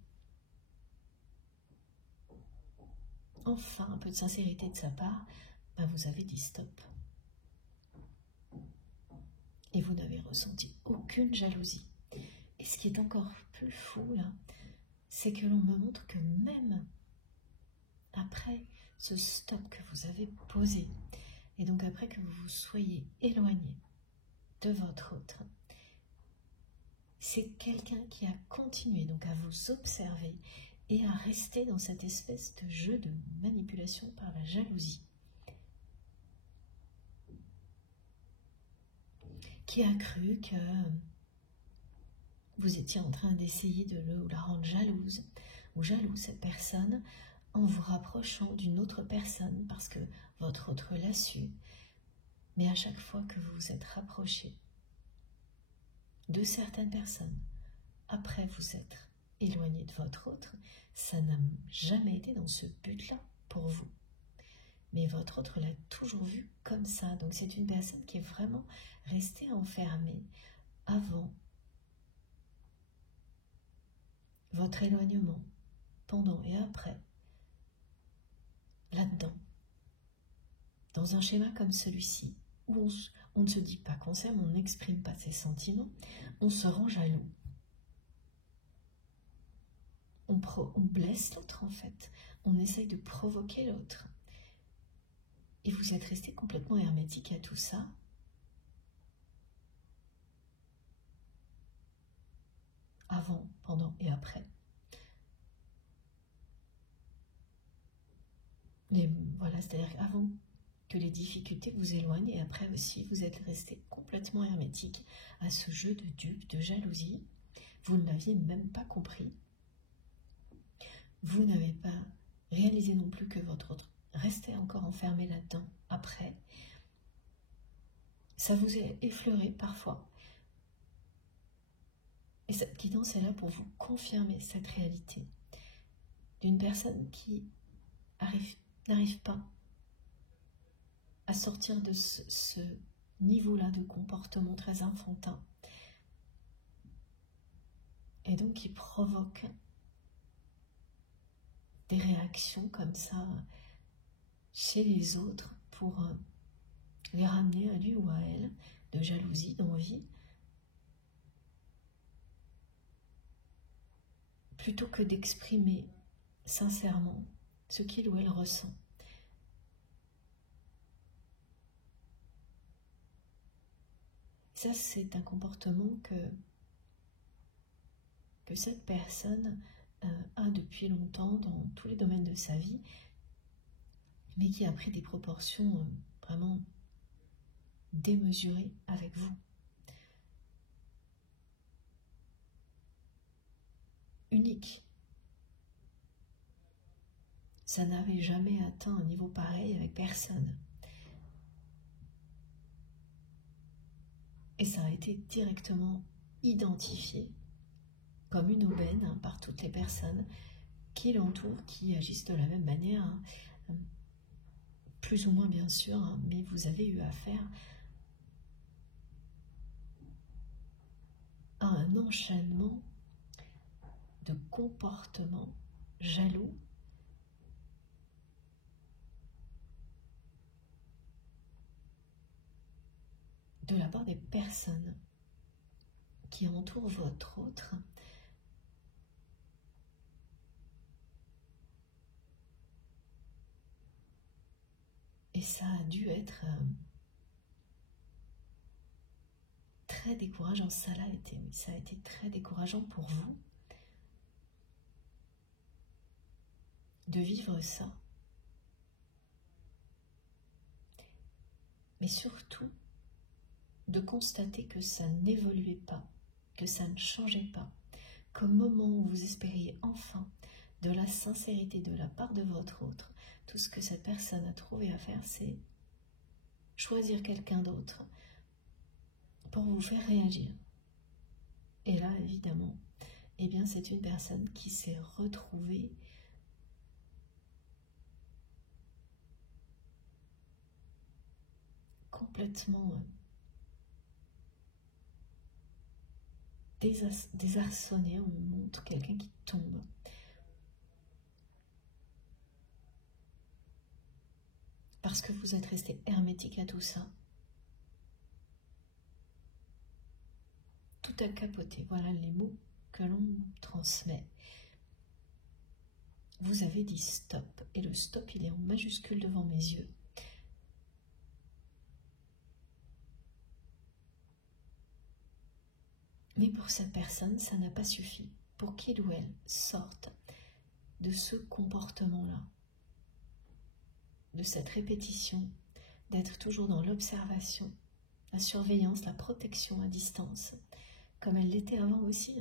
enfin un peu de sincérité de sa part, vous avez dit stop. Et vous n'avez ressenti aucune jalousie. Et ce qui est encore plus fou là, c'est que l'on me montre que même après ce stop que vous avez posé, et donc après que vous vous soyez éloigné de votre autre, c'est quelqu'un qui a continué donc à vous observer et à rester dans cette espèce de jeu de manipulation par la jalousie, qui a cru que vous étiez en train d'essayer de le ou la rendre jalouse ou jaloux, cette personne, en vous rapprochant d'une autre personne parce que votre autre l'a su. Mais à chaque fois que vous vous êtes rapproché de certaines personnes, après vous être éloigné de votre autre, ça n'a jamais été dans ce but-là pour vous. Mais votre autre l'a toujours vu comme ça. Donc c'est une personne qui est vraiment restée enfermée avant votre éloignement, pendant et après, là-dedans, dans un schéma comme celui-ci, où on ne se dit pas qu'on s'aime, on n'exprime pas ses sentiments, on se rend jaloux. On blesse l'autre en fait, on essaye de provoquer l'autre. Et vous êtes resté complètement hermétique à tout ça. Avant, pendant et après. Mais voilà, c'est-à-dire avant que les difficultés vous éloignent, et après aussi, vous êtes resté complètement hermétique à ce jeu de dupe, de jalousie. Vous ne l'aviez même pas compris. Vous n'avez pas réalisé non plus que votre autre restait encore enfermé là-dedans après. Ça vous est effleuré parfois. Et cette guidance est là pour vous confirmer cette réalité d'une personne qui n'arrive pas à sortir de ce niveau-là de comportement très enfantin. Et donc qui provoque des réactions comme ça chez les autres pour les ramener à lui ou à elle, de jalousie, d'envie, plutôt que d'exprimer sincèrement ce qu'il ou elle ressent. Ça, c'est un comportement que cette personne a depuis longtemps dans tous les domaines de sa vie, mais qui a pris des proportions vraiment démesurées avec vous. Unique. Ça n'avait jamais atteint un niveau pareil avec personne. Et ça a été directement identifié comme une aubaine par toutes les personnes qui l'entourent, qui agissent de la même manière, plus ou moins bien sûr, mais vous avez eu affaire à un enchaînement de comportements jaloux de la part des personnes qui entourent votre autre. Et ça a dû être très décourageant. Ça a été très décourageant pour vous de vivre ça. Mais surtout, de constater que ça n'évoluait pas, que ça ne changeait pas, qu'au moment où vous espériez enfin de la sincérité de la part de votre autre, tout ce que cette personne a trouvé à faire, c'est choisir quelqu'un d'autre pour vous faire réagir. Et là, évidemment, eh bien, c'est une personne qui s'est retrouvée complètement désarçonnée. On montre quelqu'un qui tombe. Parce que vous êtes resté hermétique à tout ça. Tout a capoté. Voilà les mots que l'on transmet. Vous avez dit stop. Et le stop, il est en majuscule devant mes yeux. Mais pour cette personne, ça n'a pas suffi. Pour qu'il ou elle sorte de ce comportement-là, de cette répétition, d'être toujours dans l'observation, la surveillance, la protection à distance, comme elle l'était avant aussi,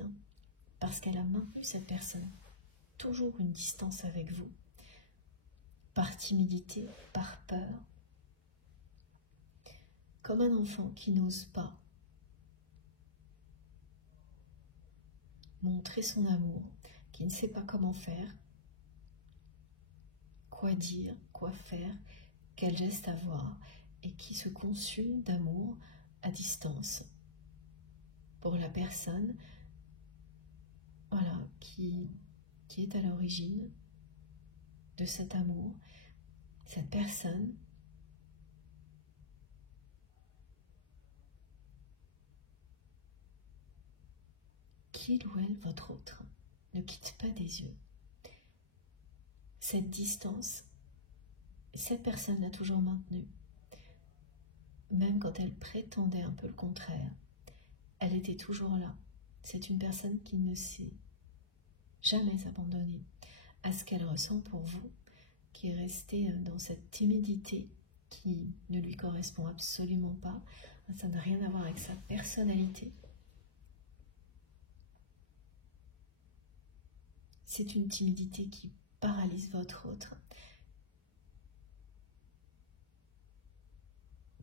parce qu'elle a maintenu cette personne, toujours une distance avec vous, par timidité, par peur, comme un enfant qui n'ose pas montrer son amour, qui ne sait pas comment faire, quoi dire, quoi faire, quel geste avoir, et qui se consume d'amour à distance pour la personne voilà, qui est à l'origine de cet amour, cette personne qu'il ou elle, votre autre, ne quitte pas des yeux. Cette distance, cette personne l'a toujours maintenue. Même quand elle prétendait un peu le contraire, elle était toujours là. C'est une personne qui ne s'est jamais abandonnée à ce qu'elle ressent pour vous, qui est restée dans cette timidité qui ne lui correspond absolument pas. Ça n'a rien à voir avec sa personnalité. C'est une timidité qui paralyse votre autre,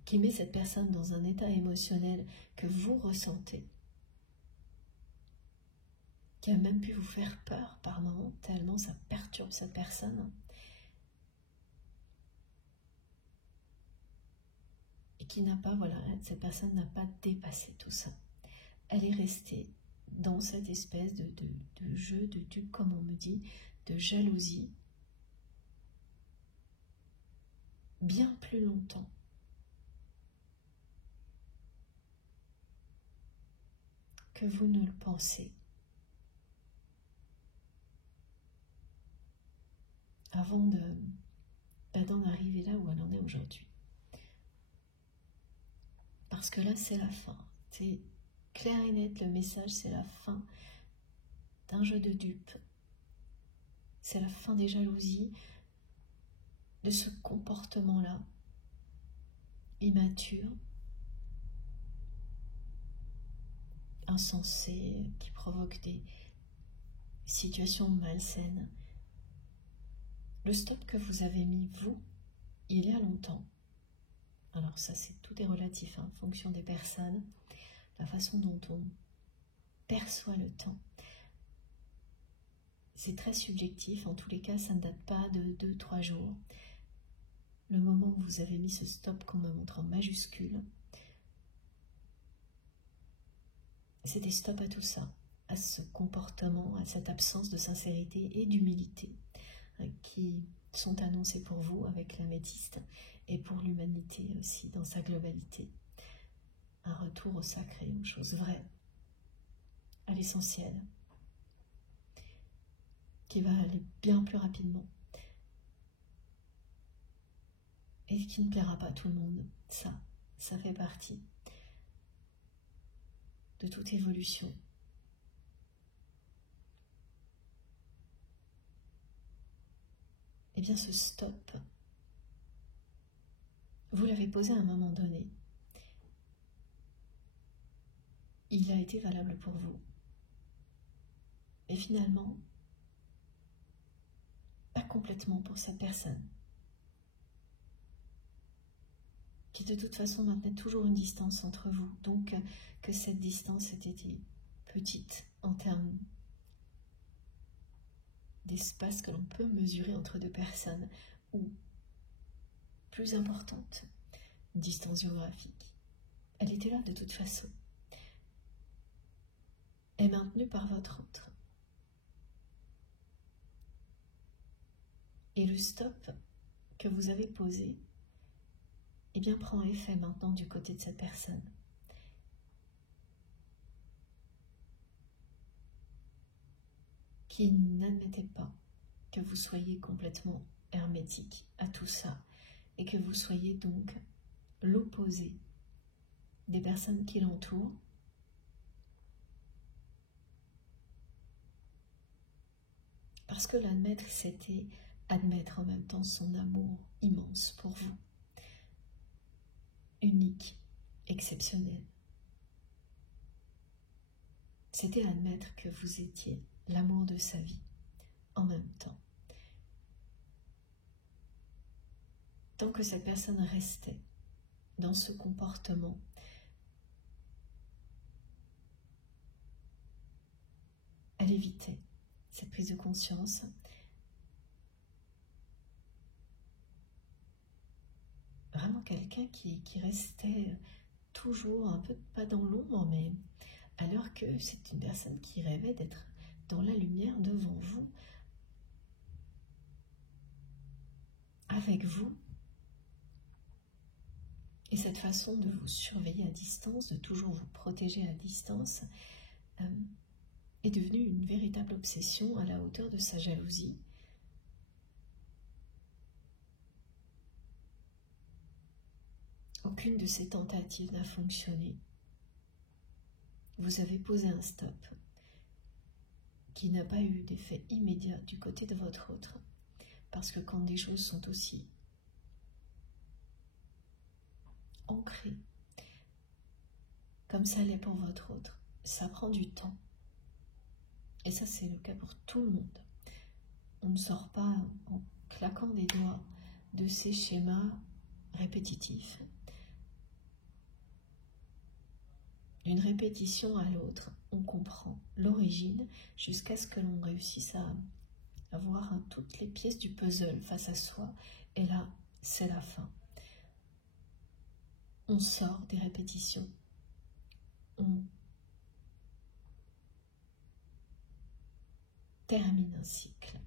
qui met cette personne dans un état émotionnel que vous ressentez, qui a même pu vous faire peur par moments, tellement ça perturbe cette personne. Et qui n'a pas, voilà, cette personne n'a pas dépassé tout ça. Elle est restée dans cette espèce de jeu, de dupe, comme on me dit, de jalousie, bien plus longtemps que vous ne le pensez. Avant d'en arriver là où elle en est aujourd'hui. Parce que là, c'est la fin. C'est clair et net, le message, c'est la fin d'un jeu de dupes. C'est la fin des jalousies, de ce comportement-là, immature, insensé, qui provoque des situations malsaines. Le stop que vous avez mis, vous, il y a longtemps. Alors ça, tout est relatif, en fonction des personnes, la façon dont on perçoit le temps. C'est très subjectif, en tous les cas, ça ne date pas de 2-3 jours. Le moment où vous avez mis ce stop qu'on me montre en majuscule, c'était stop à tout ça, à ce comportement, à cette absence de sincérité et d'humilité qui sont annoncés pour vous avec l'améthyste et pour l'humanité aussi dans sa globalité. Un retour au sacré, aux choses vraies, à l'essentiel, qui va aller bien plus rapidement et qui ne plaira pas à tout le monde. Ça fait partie de toute évolution. Eh bien, ce stop, vous l'avez posé à un moment donné. Il a été valable pour vous. Et finalement, pas complètement pour cette personne, qui de toute façon maintenait toujours une distance entre vous. Donc, que cette distance ait été petite en termes d'espace que l'on peut mesurer entre deux personnes, ou plus importante, distance géographique. Elle était là de toute façon, est maintenue par votre autre. Et le stop que vous avez posé, eh bien, prend effet maintenant du côté de cette personne. Qui n'admettait pas que vous soyez complètement hermétique à tout ça et que vous soyez donc l'opposé des personnes qui l'entourent, parce que l'admettre, c'était admettre en même temps son amour immense pour vous, unique, exceptionnel. C'était admettre que vous étiez l'amour de sa vie en même temps. Tant que cette personne restait dans ce comportement, elle évitait cette prise de conscience. Vraiment quelqu'un qui restait toujours un peu, pas dans l'ombre, mais alors que c'est une personne qui rêvait d'être dans la lumière devant vous, avec vous. Et cette façon de vous surveiller à distance, de toujours vous protéger à distance, est devenue une véritable obsession à la hauteur de sa jalousie. Aucune de ces tentatives n'a fonctionné. Vous avez posé un stop qui n'a pas eu d'effet immédiat du côté de votre autre. Parce que quand des choses sont aussi ancrées, comme ça l'est pour votre autre, ça prend du temps. Et ça, c'est le cas pour tout le monde. On ne sort pas en claquant des doigts de ces schémas répétitifs. D'une répétition à l'autre, on comprend l'origine jusqu'à ce que l'on réussisse à avoir toutes les pièces du puzzle face à soi. Et là, c'est la fin. On sort des répétitions. On termine un cycle.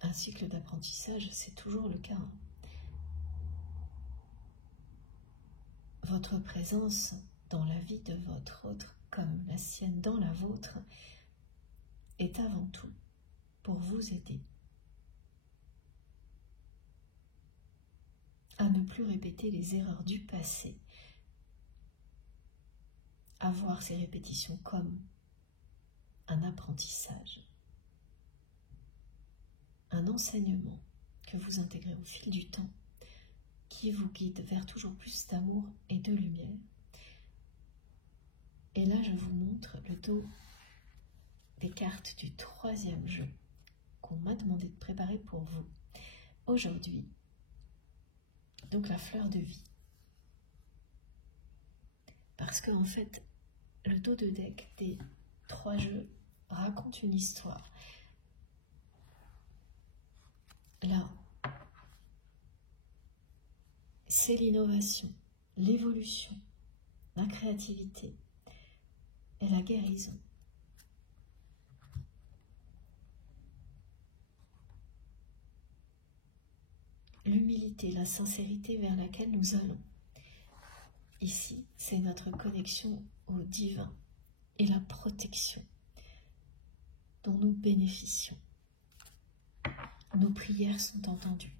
Un cycle d'apprentissage, c'est toujours le cas. Votre présence dans la vie de votre autre, comme la sienne dans la vôtre, est avant tout pour vous aider à ne plus répéter les erreurs du passé, à voir ces répétitions comme un apprentissage, un enseignement que vous intégrez au fil du temps, qui vous guide vers toujours plus d'amour et de lumière. Et là, je vous montre le dos des cartes du 3e jeu qu'on m'a demandé de préparer pour vous aujourd'hui. Donc la fleur de vie. Parce qu'en fait, le dos de deck des 3 jeux raconte une histoire. Là, c'est l'innovation, l'évolution, la créativité et la guérison. L'humilité, la sincérité vers laquelle nous allons. Ici, c'est notre connexion au divin et la protection dont nous bénéficions. Nos prières sont entendues.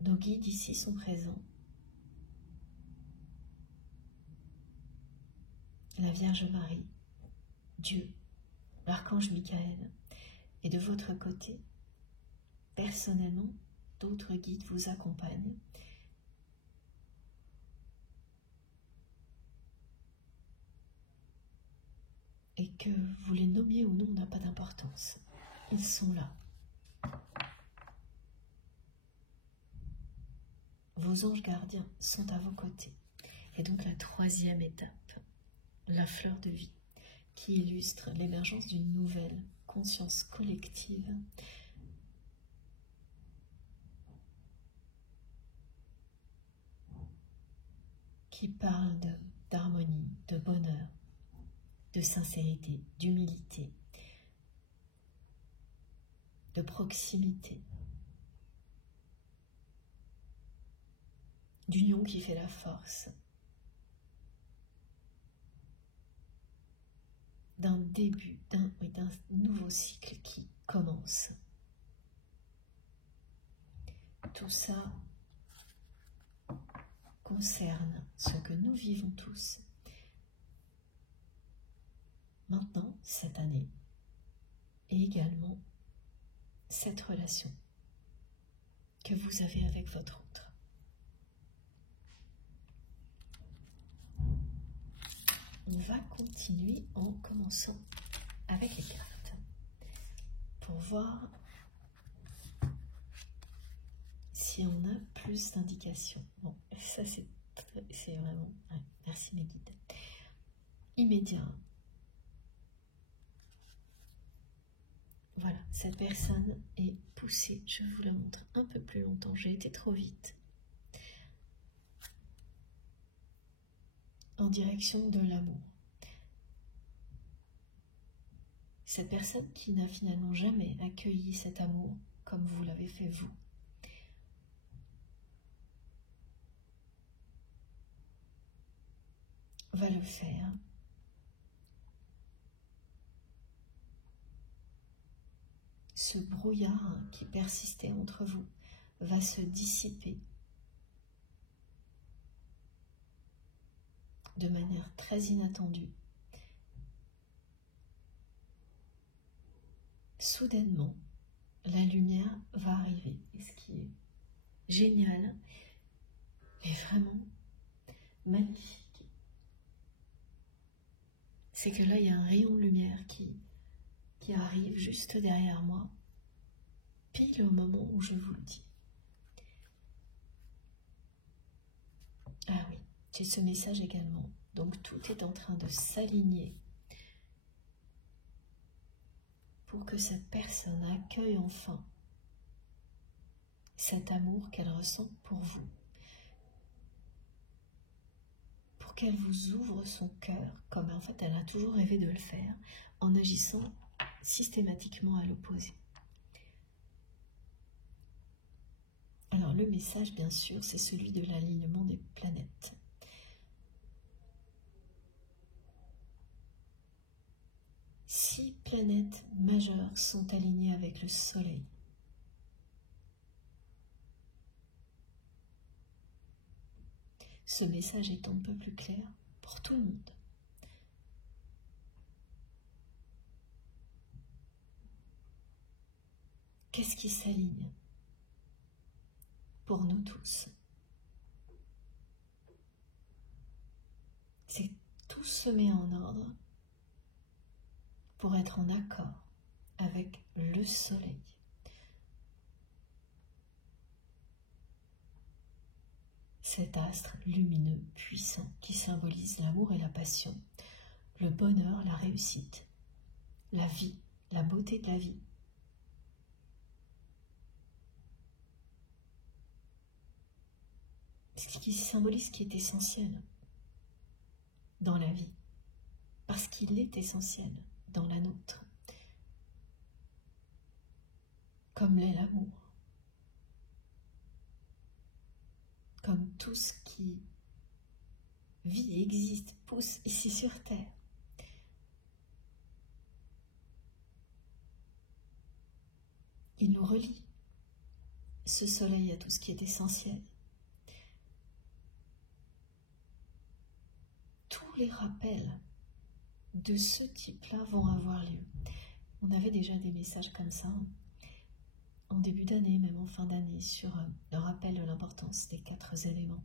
Nos guides ici sont présents. La Vierge Marie, Dieu, l'archange Michael, et de votre côté, personnellement, d'autres guides vous accompagnent. Et que vous les nommiez ou non n'a pas d'importance. Ils sont là. Vos anges gardiens sont à vos côtés. Et donc la 3e étape, la fleur de vie, qui illustre l'émergence d'une nouvelle conscience collective qui parle d'harmonie, de bonheur, de sincérité, d'humilité, de proximité, d'union qui fait la force, d'un début, d'un nouveau cycle qui commence. Tout ça concerne ce que nous vivons tous maintenant, cette année, et également cette relation que vous avez avec votre autre. On va continuer en commençant avec les cartes pour voir si on a plus d'indications. Bon, ça c'est vraiment... Ouais, merci mes guides. Immédiat. Voilà, cette personne est poussée. Je vous la montre un peu plus longtemps. J'ai été trop vite. en direction de l'amour. Cette personne qui n'a finalement jamais accueilli cet amour comme vous l'avez fait vous. Va le faire. Ce brouillard qui persistait entre vous va se dissiper de manière très inattendue. Soudainement, la lumière va arriver. Et ce qui est génial et vraiment magnifique, c'est que là, il y a un rayon de lumière qui arrive juste derrière moi, pile au moment où je vous le dis. Ah oui, j'ai ce message également. Donc tout est en train de s'aligner pour que cette personne accueille enfin cet amour qu'elle ressent pour vous. Pour qu'elle vous ouvre son cœur, comme en fait elle a toujours rêvé de le faire, en agissant systématiquement à l'opposé. Alors le message, bien sûr, c'est celui de l'alignement des planètes. Six planètes majeures sont alignées avec le Soleil. Ce message est un peu plus clair pour tout le monde. Qu'est-ce qui s'aligne pour nous tous? C'est tout se met en ordre pour être en accord avec le Soleil. Cet astre lumineux, puissant, qui symbolise l'amour et la passion, le bonheur, la réussite, la vie, la beauté de la vie. Ce qui symbolise ce qui est essentiel dans la vie, parce qu'il est essentiel dans la nôtre, comme l'est l'amour, comme tout ce qui vit, existe, pousse ici sur Terre. Il nous relie, ce soleil, à tout ce qui est essentiel. Tous les rappels de ce type-là vont avoir lieu. On avait déjà des messages comme ça en début d'année, même en fin d'année, sur le rappel de l'importance des 4 éléments,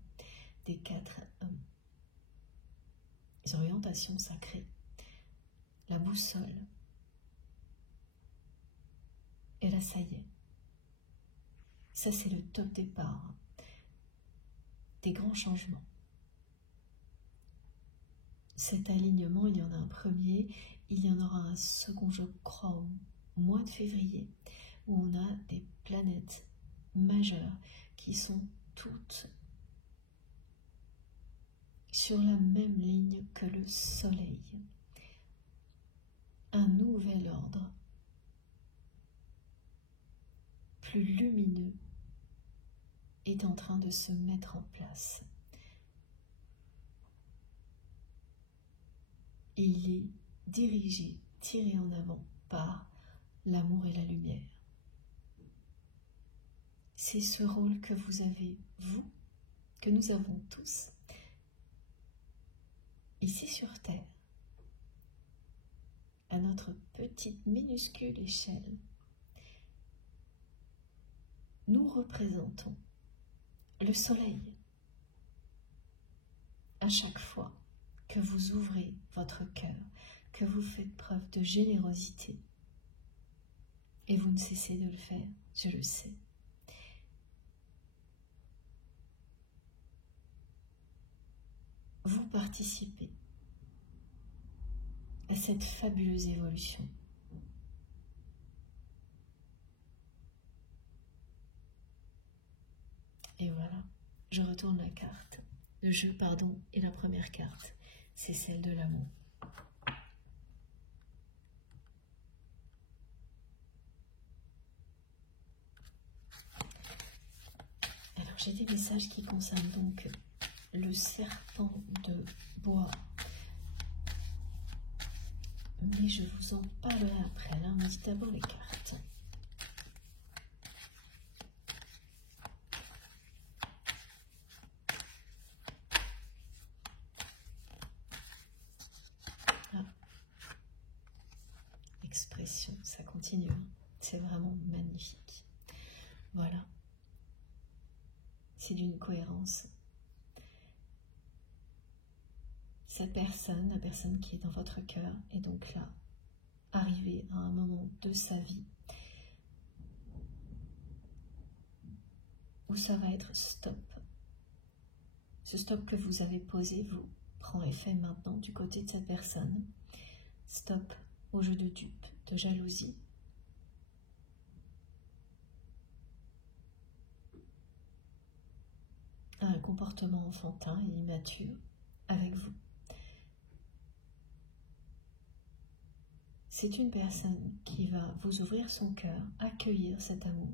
des 4 orientations sacrées, la boussole. Et là, ça y est. Ça, c'est le top départ des grands changements. Cet alignement, il y en a un premier, il y en aura un second, je crois, au mois de février, où on a des planètes majeures qui sont toutes sur la même ligne que le Soleil. Un nouvel ordre, plus lumineux, est en train de se mettre en place. Et il est dirigé, tiré en avant par l'amour et la lumière. C'est ce rôle que vous avez, vous, que nous avons tous, ici sur Terre, à notre petite minuscule échelle. Nous représentons le Soleil. À chaque fois que vous ouvrez votre cœur, que vous faites preuve de générosité, et vous ne cessez de le faire, je le sais. Vous participez à cette fabuleuse évolution. Et voilà, je retourne la carte, le jeu, pardon, et la première carte. c'est celle de l'amour. Alors j'ai des messages qui concernent donc le serpent de bois. Mais je vous en parlerai après. Là, on dit d'abord les cartes. Ah. Expression, ça continue. C'est vraiment magnifique. Voilà. C'est d'une cohérence. Cette personne, la personne qui est dans votre cœur, est donc là, arrivée à un moment de sa vie où ça va être stop. Ce stop que vous avez posé vous prend effet maintenant du côté de cette personne. Stop au jeu de dupe, de jalousie. À un comportement enfantin et immature avec vous. C'est une personne qui va vous ouvrir son cœur, accueillir cet amour,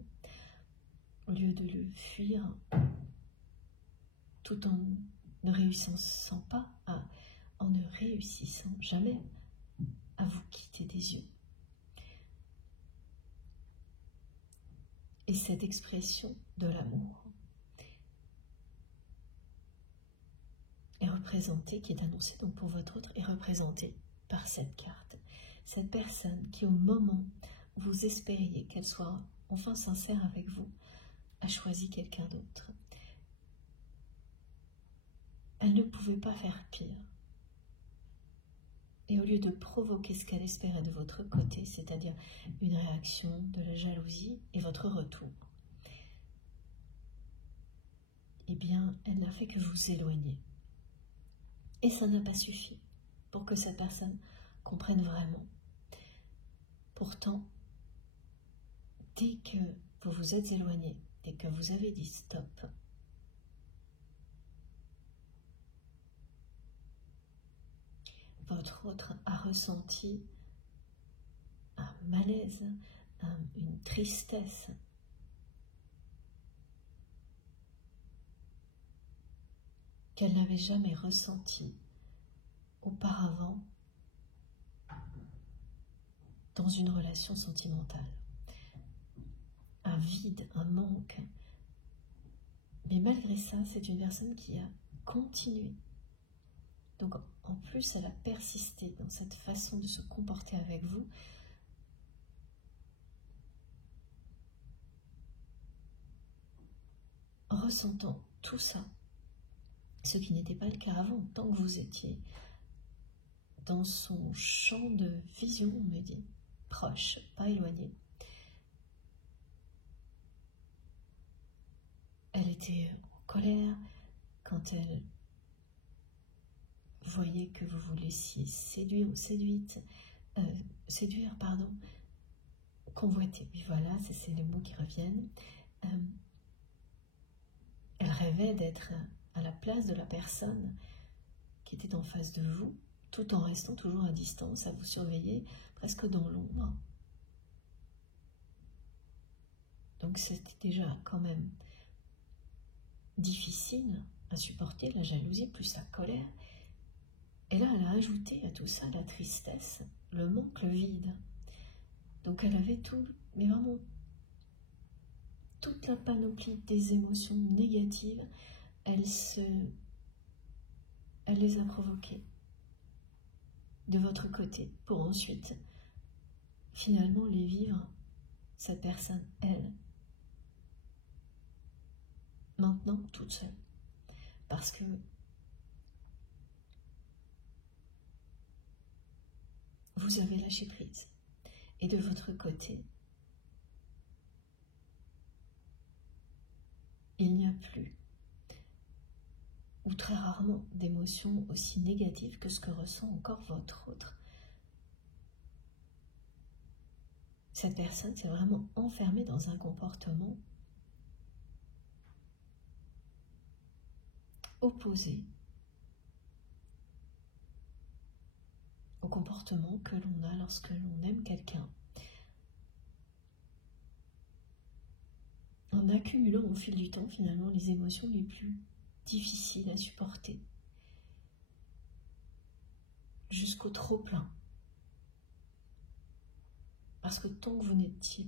au lieu de le fuir, tout en ne réussissant pas, en ne réussissant jamais à vous quitter des yeux. Et cette expression de l'amour est représentée, qui est annoncée donc pour votre autre, est représentée par cette carte. Cette personne qui, au moment où vous espériez qu'elle soit enfin sincère avec vous, a choisi quelqu'un d'autre. Elle ne pouvait pas faire pire. Et au lieu de provoquer ce qu'elle espérait de votre côté, c'est-à-dire une réaction, de la jalousie et votre retour, eh bien, elle n'a fait que vous éloigner. Et ça n'a pas suffi pour que cette personne comprenne vraiment. Pourtant, dès que vous vous êtes éloigné, dès que vous avez dit stop, votre autre a ressenti un malaise, une tristesse, qu'elle n'avait jamais ressenti auparavant dans une relation sentimentale. Un vide, un manque. Mais malgré ça, c'est une personne qui a continué. Donc en plus, elle a persisté dans cette façon de se comporter avec vous. En ressentant tout ça, ce qui n'était pas le cas avant, tant que vous étiez dans son champ de vision, on me dit, proche, pas éloigné. Elle était en colère quand elle voyait que vous vous laissiez séduire ou séduire, convoiter. Puis voilà, c'est les mots qui reviennent. Elle rêvait d'être à la place de la personne qui était en face de vous, tout en restant toujours à distance, à vous surveiller, presque dans l'ombre. Donc c'était déjà quand même difficile à supporter, la jalousie plus la colère. Et là, elle a ajouté à tout ça la tristesse, le manque, le vide. Donc elle avait tout, mais vraiment toute la panoplie des émotions négatives, elle les a provoquées de votre côté pour ensuite finalement les vivre, cette personne, elle, maintenant toute seule. Parce que vous avez lâché prise. Et de votre côté, il n'y a plus, ou très rarement, d'émotions aussi négatives que ce que ressent encore votre autre. Cette personne s'est vraiment enfermée dans un comportement opposé au comportement que l'on a lorsque l'on aime quelqu'un, en accumulant au fil du temps finalement les émotions les plus difficiles à supporter, jusqu'au trop-plein. Parce que tant que vous n'étiez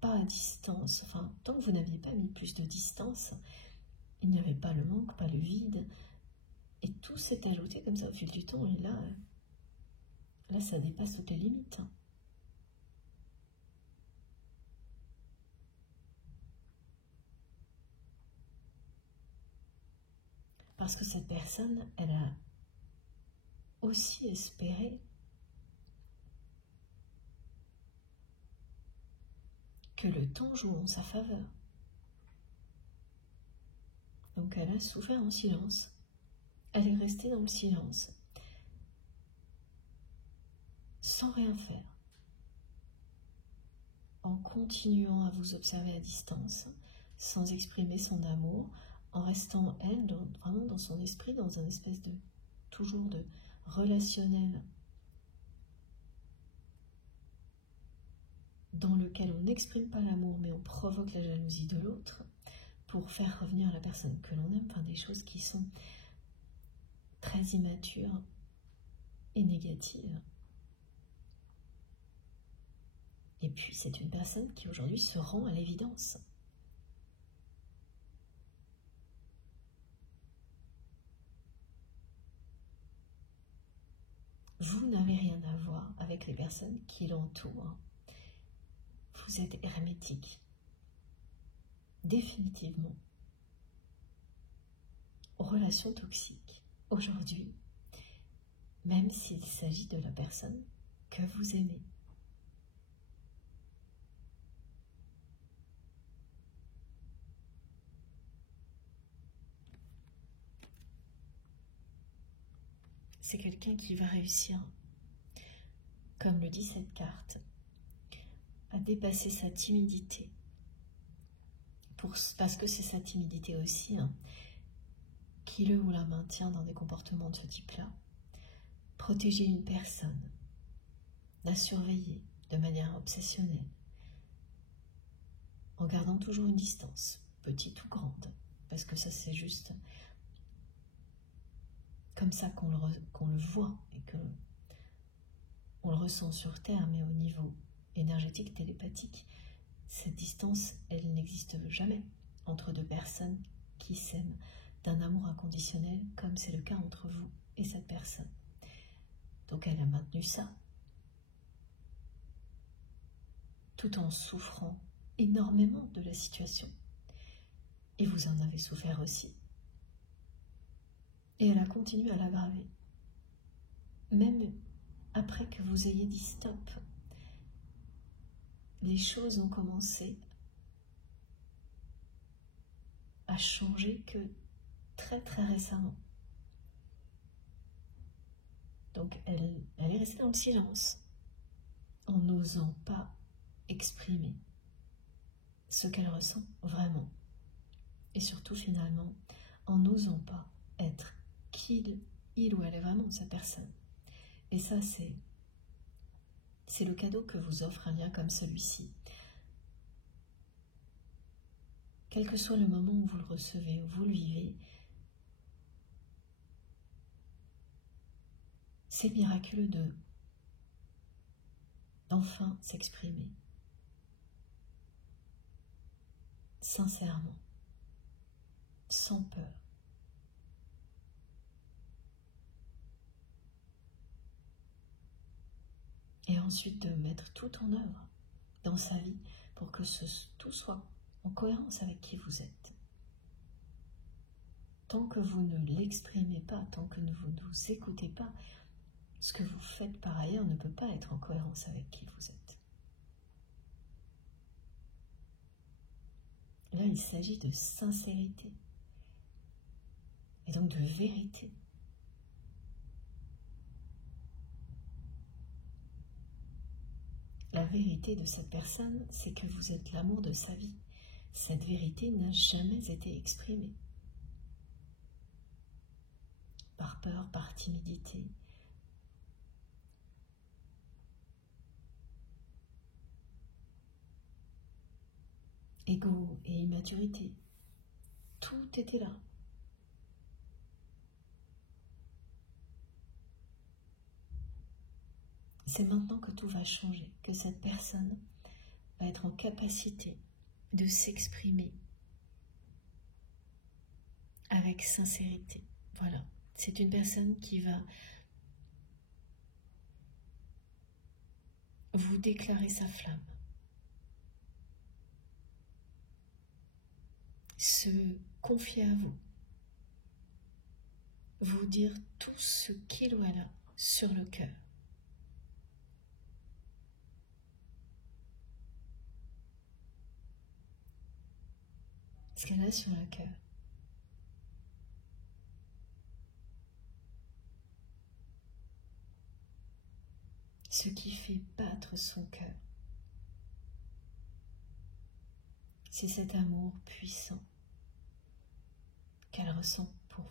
pas à distance, enfin, tant que vous n'aviez pas mis plus de distance, il n'y avait pas le manque, pas le vide, et tout s'est ajouté comme ça au fil du temps, et là ça dépasse toutes les limites. Parce que cette personne, elle a aussi espéré que le temps joue en sa faveur. Donc elle a souffert en silence. Elle est restée dans le silence, sans rien faire, en continuant à vous observer à distance, sans exprimer son amour, en restant elle, vraiment dans son esprit, dans un espèce de, toujours de relationnel, dans lequel on n'exprime pas l'amour, mais on provoque la jalousie de l'autre, pour faire revenir la personne que l'on aime, enfin des choses qui sont très immatures et négatives. Et puis c'est une personne qui aujourd'hui se rend à l'évidence. Vous n'avez rien à voir avec les personnes qui l'entourent. Vous êtes hermétique. Définitivement. Aux relations toxiques. Aujourd'hui, même s'il s'agit de la personne que vous aimez. C'est quelqu'un qui va réussir, comme le dit cette carte, à dépasser sa timidité. Parce que c'est sa timidité aussi qui le ou la maintient dans des comportements de ce type-là. Protéger une personne, la surveiller de manière obsessionnelle, en gardant toujours une distance, petite ou grande, parce que ça c'est juste comme ça qu'on le voit et qu'on le ressent sur Terre, mais au niveau énergétique, télépathique, cette distance, elle n'existe jamais entre deux personnes qui s'aiment d'un amour inconditionnel, comme c'est le cas entre vous et cette personne. Donc elle a maintenu ça, tout en souffrant énormément de la situation. Et vous en avez souffert aussi. Et elle a continué à l'aggraver. Même après que vous ayez dit stop, les choses ont commencé à changer que très très récemment. Donc elle est restée dans le silence, en n'osant pas exprimer ce qu'elle ressent vraiment. Et surtout finalement, en n'osant pas être qui il ou elle est vraiment, cette personne. Et ça, c'est le cadeau que vous offre un lien comme celui-ci. Quel que soit le moment où vous le recevez, où vous le vivez, c'est miraculeux d'enfin s'exprimer. Sincèrement, sans peur. Et ensuite de mettre tout en œuvre dans sa vie pour que tout soit en cohérence avec qui vous êtes. Tant que vous ne l'exprimez pas, tant que vous ne vous écoutez pas, ce que vous faites par ailleurs ne peut pas être en cohérence avec qui vous êtes. Là, il s'agit de sincérité et donc de vérité. La vérité de cette personne, c'est que vous êtes l'amour de sa vie. Cette vérité n'a jamais été exprimée. Par peur, par timidité, ego et immaturité. Tout était là. C'est maintenant que tout va changer, que cette personne va être en capacité de s'exprimer avec sincérité. Voilà, c'est une personne qui va vous déclarer sa flamme, se confier à vous, vous dire tout ce qu'il ou elle a sur le cœur. Ce qu'elle a sur le cœur. Ce qui fait battre son cœur, c'est cet amour puissant qu'elle ressent pour vous.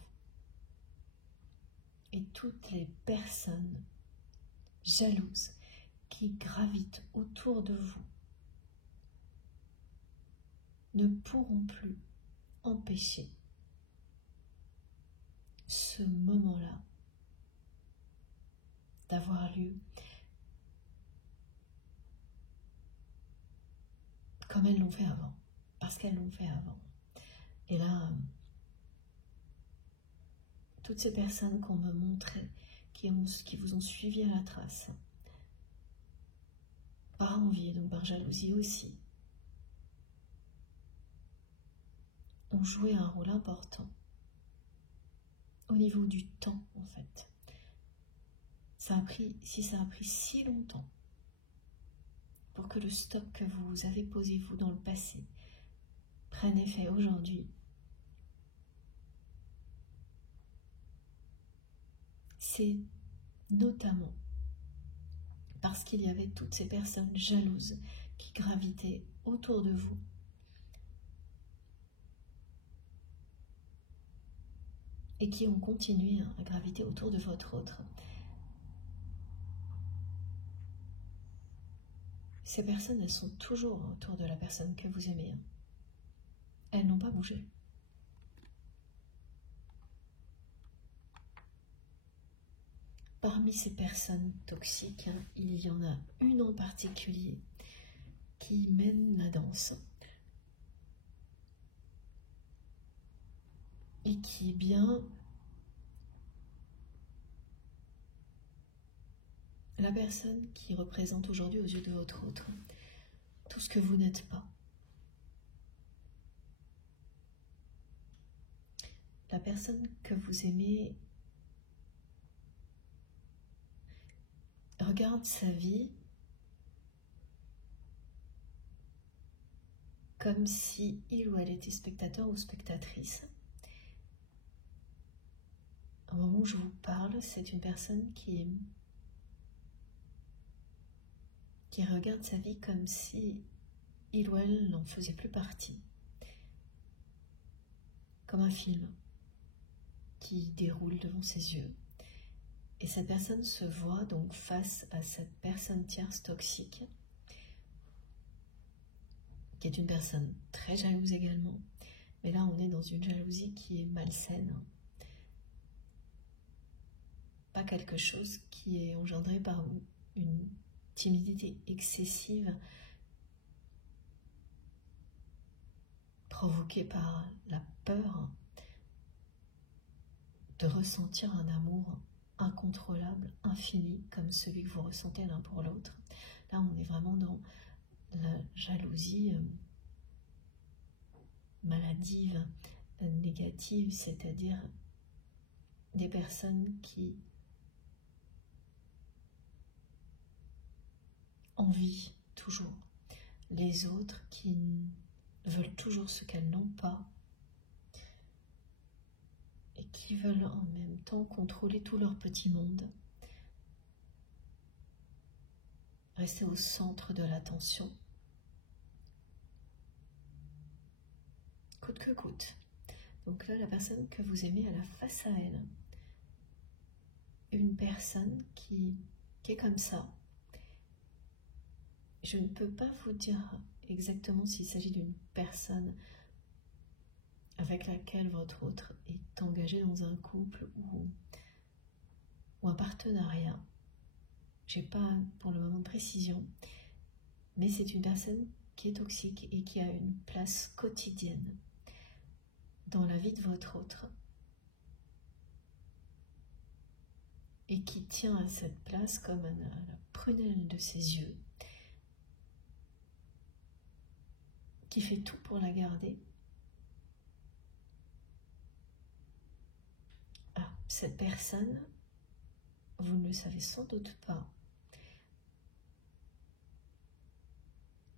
Et toutes les personnes jalouses qui gravitent autour de vous ne pourront plus empêcher ce moment-là d'avoir lieu comme elles l'ont fait avant, parce qu'elles l'ont fait avant. Et là, toutes ces personnes qu'on me montrait, qui vous ont suivi à la trace, par envie et donc par jalousie aussi, ont joué un rôle important au niveau du temps, en fait. Si ça a pris si longtemps pour que le stop que vous avez posé, vous, dans le passé, prenne effet aujourd'hui, c'est notamment parce qu'il y avait toutes ces personnes jalouses qui gravitaient autour de vous, et qui ont continué à graviter autour de votre autre. Ces personnes, elles sont toujours autour de la personne que vous aimez. Elles n'ont pas bougé. Parmi ces personnes toxiques, il y en a une en particulier qui mène la danse et qui est bien la personne qui représente aujourd'hui aux yeux de votre autre tout ce que vous n'êtes pas. La personne que vous aimez regarde sa vie comme si il ou elle était spectateur ou spectatrice. Au moment où je vous parle, c'est une personne qui regarde sa vie comme si il ou elle n'en faisait plus partie. Comme un film qui déroule devant ses yeux. Et cette personne se voit donc face à cette personne tierce toxique, qui est une personne très jalouse également. Mais là, on est dans une jalousie qui est malsaine. Pas quelque chose qui est engendré par une timidité excessive, provoquée par la peur de ressentir un amour incontrôlable, infini, comme celui que vous ressentez l'un pour l'autre. Là, on est vraiment dans la jalousie maladive, négative, c'est-à-dire des personnes qui envient toujours les autres, qui veulent toujours ce qu'elles n'ont pas et qui veulent en même temps contrôler tout leur petit monde, rester au centre de l'attention, coûte que coûte. Donc là, la personne que vous aimez, elle a face à elle une personne qui est comme ça. je ne peux pas vous dire exactement s'il s'agit d'une personne avec laquelle votre autre est engagé dans un couple ou un partenariat. Je n'ai pas pour le moment de précision, mais c'est une personne qui est toxique et qui a une place quotidienne dans la vie de votre autre et qui tient à cette place comme à la prunelle de ses yeux, qui fait tout pour la garder. Ah, cette personne, vous ne le savez sans doute pas,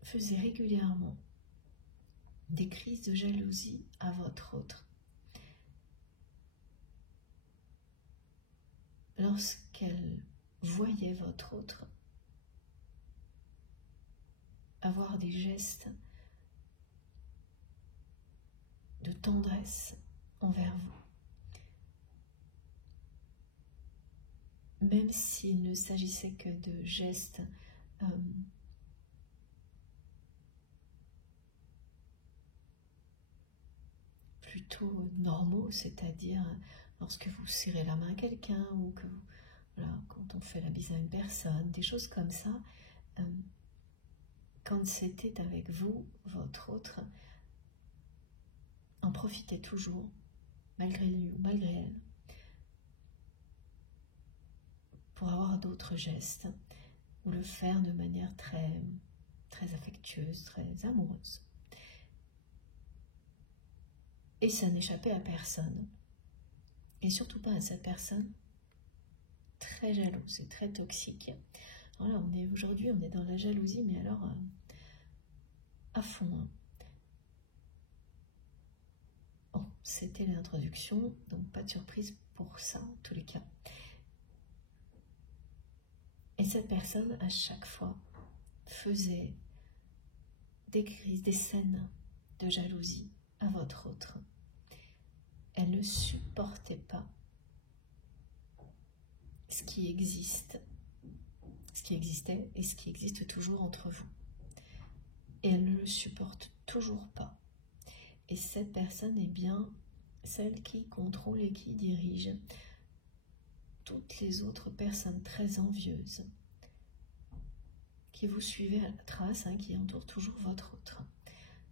faisait régulièrement des crises de jalousie à votre autre. Lorsqu'elle voyait votre autre avoir des gestes de tendresse envers vous, même s'il ne s'agissait que de gestes plutôt normaux, c'est-à-dire lorsque vous serrez la main à quelqu'un ou que voilà, quand on fait la bise à une personne, des choses comme ça, quand c'était avec vous, votre autre en profitait toujours, malgré lui ou malgré elle, pour avoir d'autres gestes ou le faire de manière très, très affectueuse, très amoureuse. Et ça n'échappait à personne, et surtout pas à cette personne très jalouse et très toxique. Alors là, aujourd'hui, on est dans la jalousie, mais alors à fond. Hein. Bon, c'était l'introduction, donc pas de surprise pour ça, en tous les cas. Et cette personne, à chaque fois, faisait des crises, des scènes de jalousie à votre autre. Elle ne supportait pas ce qui existait et ce qui existe toujours entre vous. Et elle ne le supporte toujours pas. Et cette personne est bien celle qui contrôle et qui dirige toutes les autres personnes très envieuses qui vous suivez à la trace, hein, qui entourent toujours votre autre.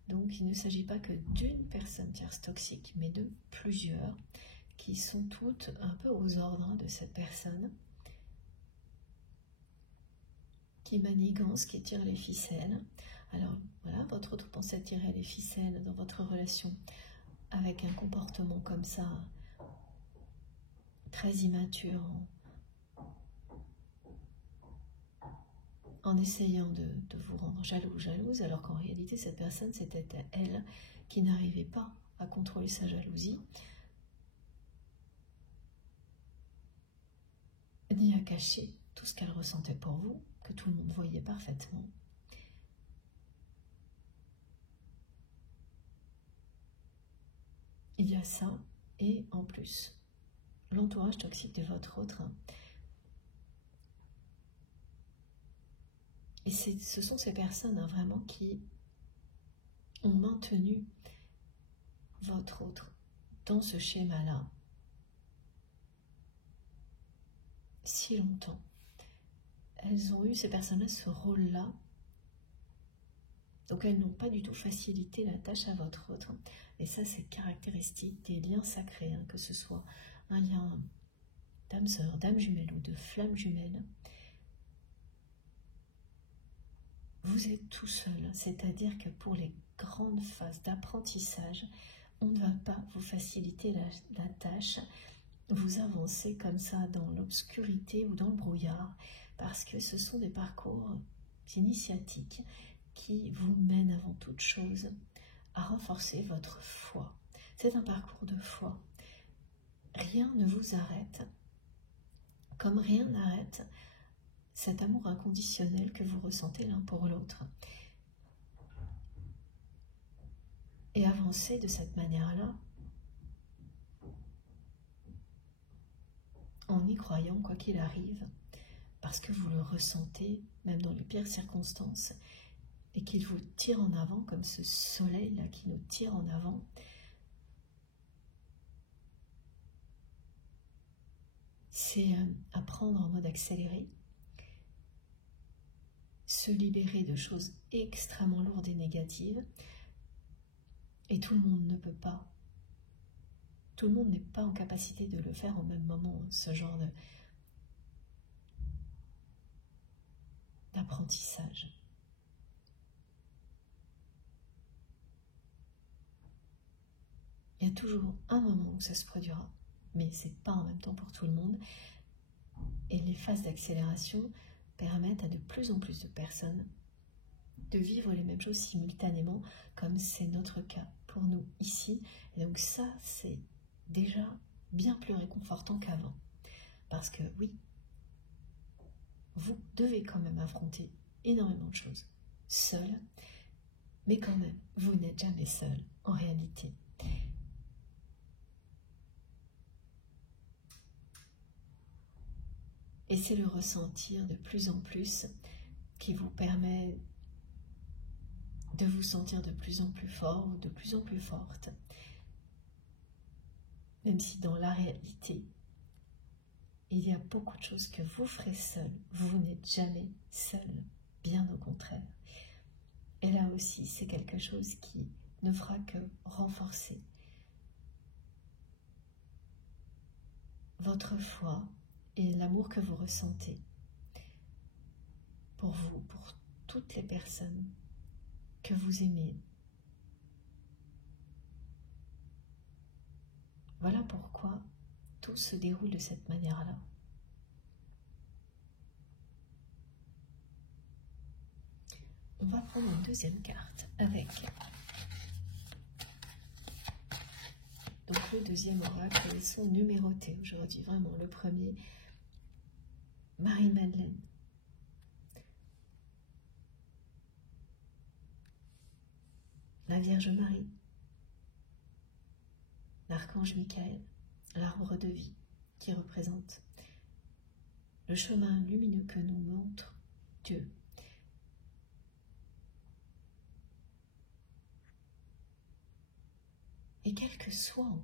Donc il ne s'agit pas que d'une personne tierce toxique, mais de plusieurs qui sont toutes un peu aux ordres de cette personne, qui manigance, qui tire les ficelles. Alors voilà, votre autre pensait tirer les ficelles dans votre relation avec un comportement comme ça, très immature, en essayant de vous rendre jaloux ou jalouse, alors qu'en réalité cette personne, c'était elle qui n'arrivait pas à contrôler sa jalousie, ni à cacher tout ce qu'elle ressentait pour vous, que tout le monde voyait parfaitement. Il y a ça, et en plus, l'entourage toxique de votre autre. Et ce sont ces personnes vraiment qui ont maintenu votre autre dans ce schéma-là si longtemps. Elles ont eu, ces personnes-là, ce rôle-là. Donc elles n'ont pas du tout facilité la tâche à votre autre. Et ça, c'est caractéristique des liens sacrés, hein, que ce soit un lien d'âme sœur, d'âme jumelle ou de flamme jumelle. Vous êtes tout seul, c'est-à-dire que pour les grandes phases d'apprentissage, on ne va pas vous faciliter la tâche, vous avancez comme ça dans l'obscurité ou dans le brouillard, parce que ce sont des parcours initiatiques qui vous mènent avant toute chose à renforcer votre foi. C'est un parcours de foi. Rien ne vous arrête, comme rien n'arrête cet amour inconditionnel que vous ressentez l'un pour l'autre. Et avancer de cette manière-là, en y croyant quoi qu'il arrive, parce que vous le ressentez même dans les pires circonstances, et qu'il vous tire en avant, comme ce soleil-là qui nous tire en avant. C'est apprendre en mode accéléré, se libérer de choses extrêmement lourdes et négatives, et tout le monde ne peut pas. Tout le monde n'est pas en capacité de le faire au même moment, ce genre d'apprentissage. Il y a toujours un moment où ça se produira, mais ce n'est pas en même temps pour tout le monde. Et les phases d'accélération permettent à de plus en plus de personnes de vivre les mêmes choses simultanément, comme c'est notre cas pour nous ici. Et donc ça, c'est déjà bien plus réconfortant qu'avant. Parce que oui, vous devez quand même affronter énormément de choses seul, mais quand même, vous n'êtes jamais seul en réalité. Et c'est le ressentir de plus en plus qui vous permet de vous sentir de plus en plus fort, de plus en plus forte. Même si dans la réalité, il y a beaucoup de choses que vous ferez seul. Vous n'êtes jamais seul, bien au contraire. Et là aussi, c'est quelque chose qui ne fera que renforcer votre foi et l'amour que vous ressentez pour vous, pour toutes les personnes que vous aimez. Voilà pourquoi tout se déroule de cette manière-là. On va prendre une deuxième carte avec donc le deuxième oracle. Ils sont numérotés aujourd'hui, vraiment. Le premier, Marie-Madeleine. La Vierge Marie, l'Archange Michael, l'arbre de vie qui représente le chemin lumineux que nous montre Dieu. Et quel que soit,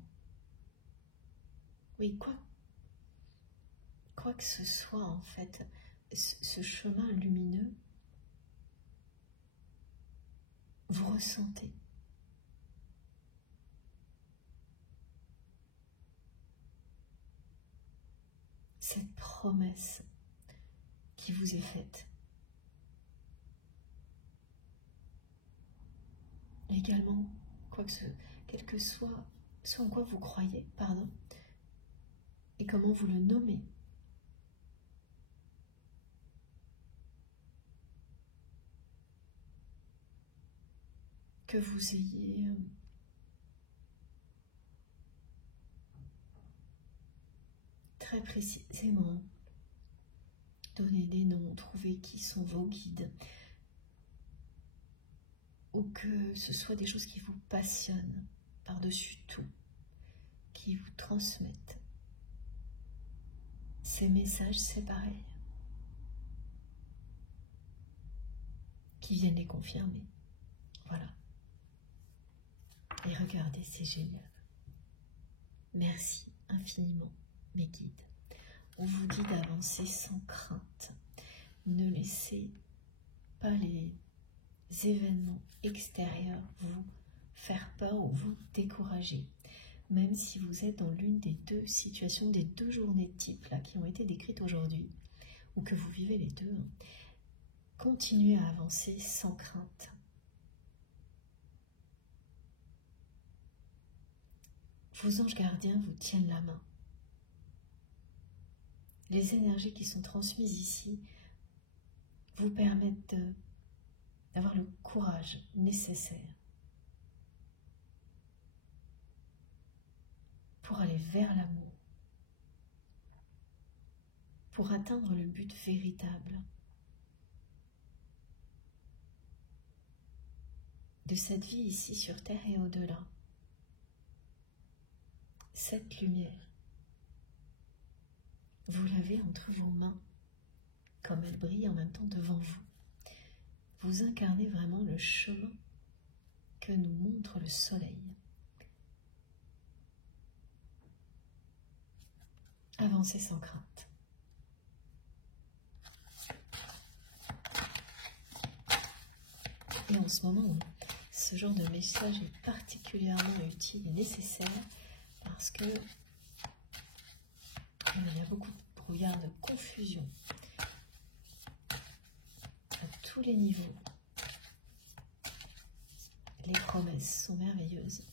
oui, quoi que ce soit en fait, ce chemin lumineux, vous ressentez. Cette promesse qui vous est faite. Également, quel que soit ce en quoi vous croyez, pardon, et comment vous le nommez. Que vous ayez très précisément donné des noms, trouvé qui sont vos guides, ou que ce soit des choses qui vous passionnent par-dessus tout, qui vous transmettent ces messages, c'est pareil, qui viennent les confirmer. Voilà. Et regardez, c'est génial. Merci infiniment, mes guides. On vous dit d'avancer sans crainte. Ne laissez pas les événements extérieurs vous faire peur ou vous décourager. Même si vous êtes dans l'une des deux situations, des deux journées type là, qui ont été décrites aujourd'hui, ou que vous vivez les deux, continuez à avancer sans crainte. Vos anges gardiens vous tiennent la main. Les énergies qui sont transmises ici vous permettent d'avoir le courage nécessaire pour aller vers l'amour, pour atteindre le but véritable de cette vie ici sur Terre et au-delà. Cette lumière, vous l'avez entre vos mains, comme elle brille en même temps devant vous. Vous incarnez vraiment le chemin que nous montre le soleil. Avancez sans crainte. Et en ce moment, ce genre de message est particulièrement utile et nécessaire parce que il y a beaucoup de brouillard, de confusion à tous les niveaux. Les promesses sont merveilleuses.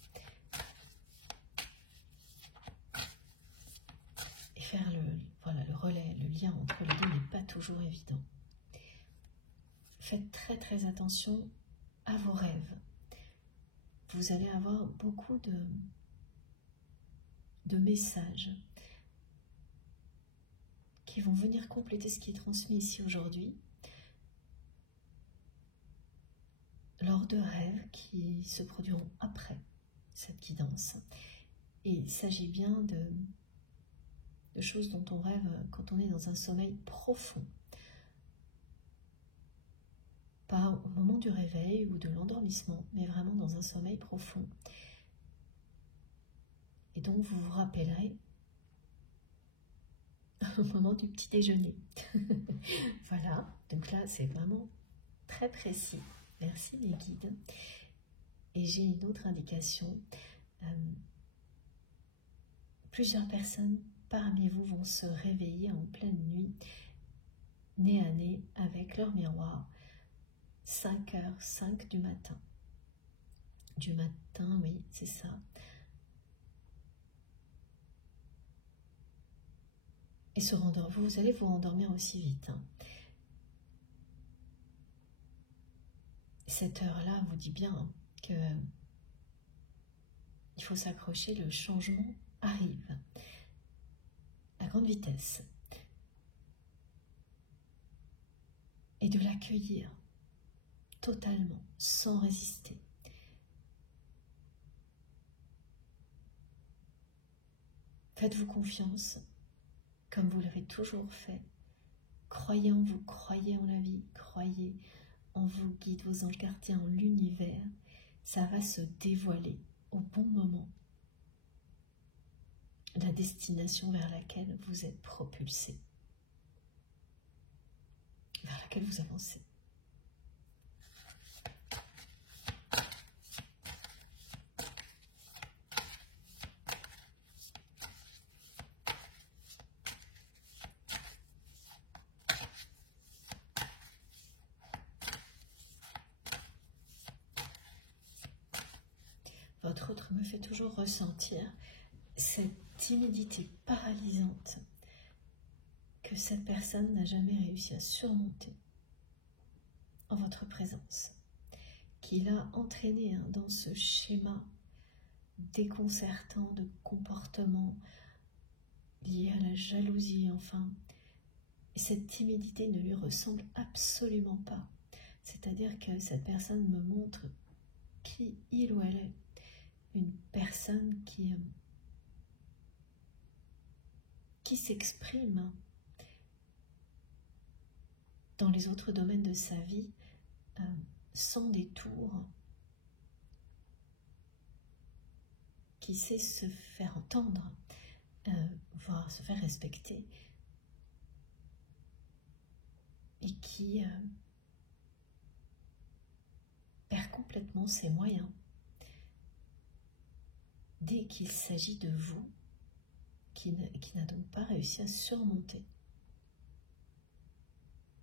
Et faire le relais, le lien entre les deux n'est pas toujours évident. Faites très très attention à vos rêves. Vous allez avoir beaucoup de messages qui vont venir compléter ce qui est transmis ici aujourd'hui, lors de rêves qui se produiront après cette guidance. Et il s'agit bien de choses dont on rêve quand on est dans un sommeil profond. Pas au moment du réveil ou de l'endormissement, mais vraiment dans un sommeil profond. Et donc vous vous rappellerez au moment du petit déjeuner. Voilà, donc là c'est vraiment très précis. Merci les guides. Et j'ai une autre indication. Plusieurs personnes parmi vous vont se réveiller en pleine nuit, nez à nez avec leur miroir, 5h05 du matin. Du matin, oui, c'est ça. Et vous allez vous rendormir aussi vite. Cette heure-là vous dit bien que il faut s'accrocher, le changement arrive à grande vitesse. Et de l'accueillir totalement, sans résister. Faites-vous confiance, comme vous l'avez toujours fait. Croyez en vous, croyez en la vie, croyez en vos guides, vos anges gardiens, en l'univers. Ça va se dévoiler au bon moment. La destination vers laquelle vous êtes propulsé, vers laquelle vous avancez. Votre autre me fait toujours ressentir cette timidité paralysante que cette personne n'a jamais réussi à surmonter en votre présence, qui l'a entraîné dans ce schéma déconcertant de comportement lié à la jalousie, enfin. Et cette timidité ne lui ressemble absolument pas. C'est-à-dire que cette personne me montre qui il ou elle est. Une personne qui s'exprime dans les autres domaines de sa vie sans détour, qui sait se faire entendre, voire se faire respecter, et qui perd complètement ses moyens dès qu'il s'agit de vous, qui n'a donc pas réussi à surmonter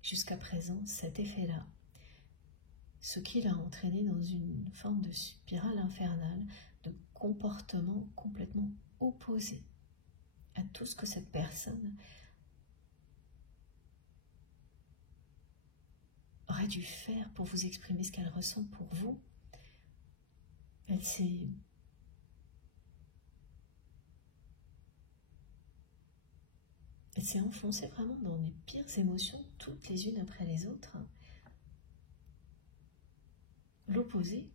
jusqu'à présent cet effet-là, ce qui l'a entraîné dans une forme de spirale infernale de comportement complètement opposé à tout ce que cette personne aurait dû faire pour vous exprimer ce qu'elle ressent pour vous. Elle s'est enfoncée vraiment dans les pires émotions, toutes les unes après les autres. L'opposé.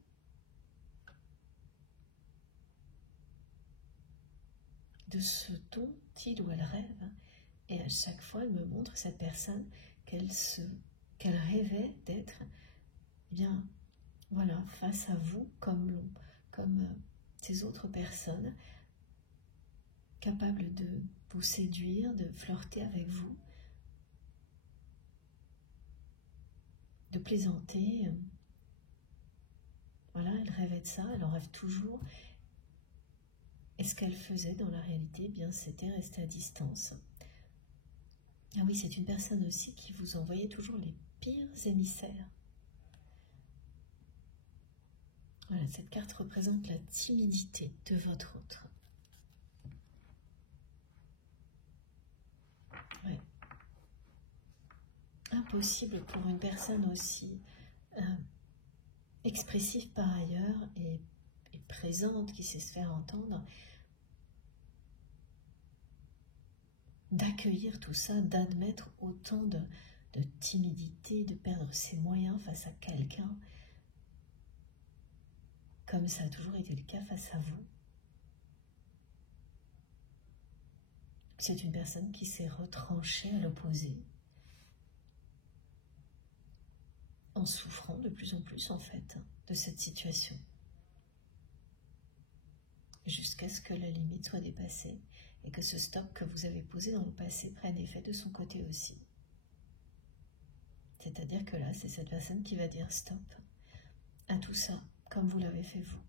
De ce dont il ou elle rêve. Et à chaque fois, elle me montre cette personne qu'elle rêvait d'être, eh bien, voilà, face à vous, comme ces autres personnes, capables de vous séduire, de flirter avec vous, de plaisanter. Voilà, elle rêvait de ça, elle en rêve toujours. Et ce qu'elle faisait dans la réalité, eh bien, c'était rester à distance. Ah oui, c'est une personne aussi qui vous envoyait toujours les pires émissaires. Voilà, cette carte représente la timidité de votre autre. Ouais. Impossible pour une personne aussi expressive par ailleurs et présente, qui sait se faire entendre, d'accueillir tout ça, d'admettre autant de timidité, de perdre ses moyens face à quelqu'un, comme ça a toujours été le cas face à vous. C'est une personne qui s'est retranchée à l'opposé, en souffrant de plus en plus en fait de cette situation, jusqu'à ce que la limite soit dépassée et que ce stop que vous avez posé dans le passé prenne effet de son côté aussi. C'est-à-dire que là, c'est cette personne qui va dire stop à tout ça, comme vous l'avez fait vous.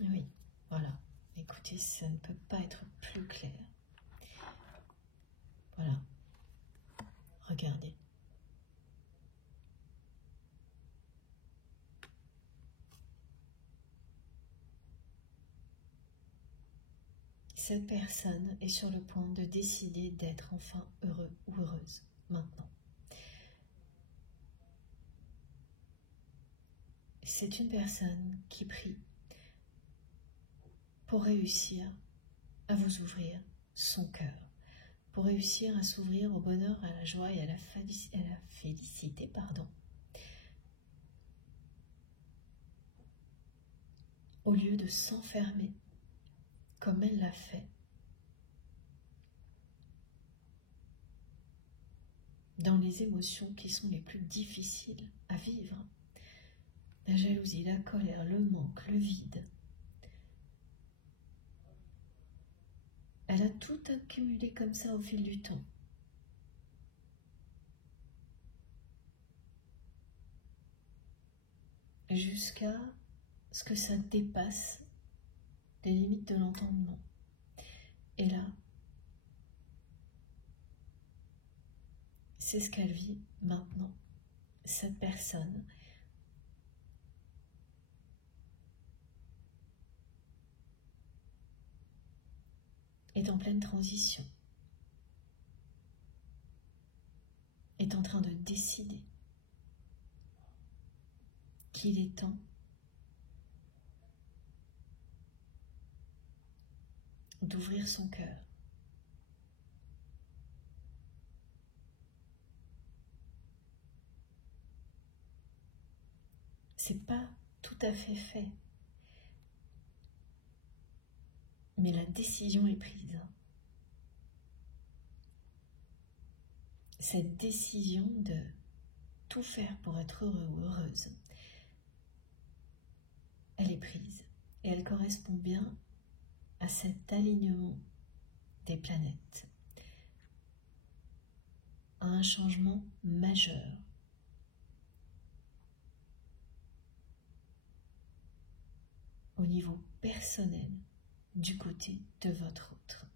Oui, voilà. Écoutez, ça ne peut pas être plus clair. Voilà. Regardez. Cette personne est sur le point de décider d'être enfin heureux ou heureuse maintenant. C'est une personne qui prie pour réussir à vous ouvrir son cœur, pour réussir à s'ouvrir au bonheur, à la joie et à la félicité, pardon. Au lieu de s'enfermer, comme elle l'a fait, dans les émotions qui sont les plus difficiles à vivre. La jalousie, la colère, le manque, le vide. Elle a tout accumulé comme ça au fil du temps. Jusqu'à ce que ça dépasse les limites de l'entendement. Et là, c'est ce qu'elle vit maintenant. Cette personne est en pleine transition, est en train de décider qu'il est temps d'ouvrir son cœur. C'est pas tout à fait fait, mais la décision est prise. Cette décision de tout faire pour être heureux ou heureuse, elle est prise et elle correspond bien à cet alignement des planètes, à un changement majeur. Au niveau personnel, du côté de votre autre.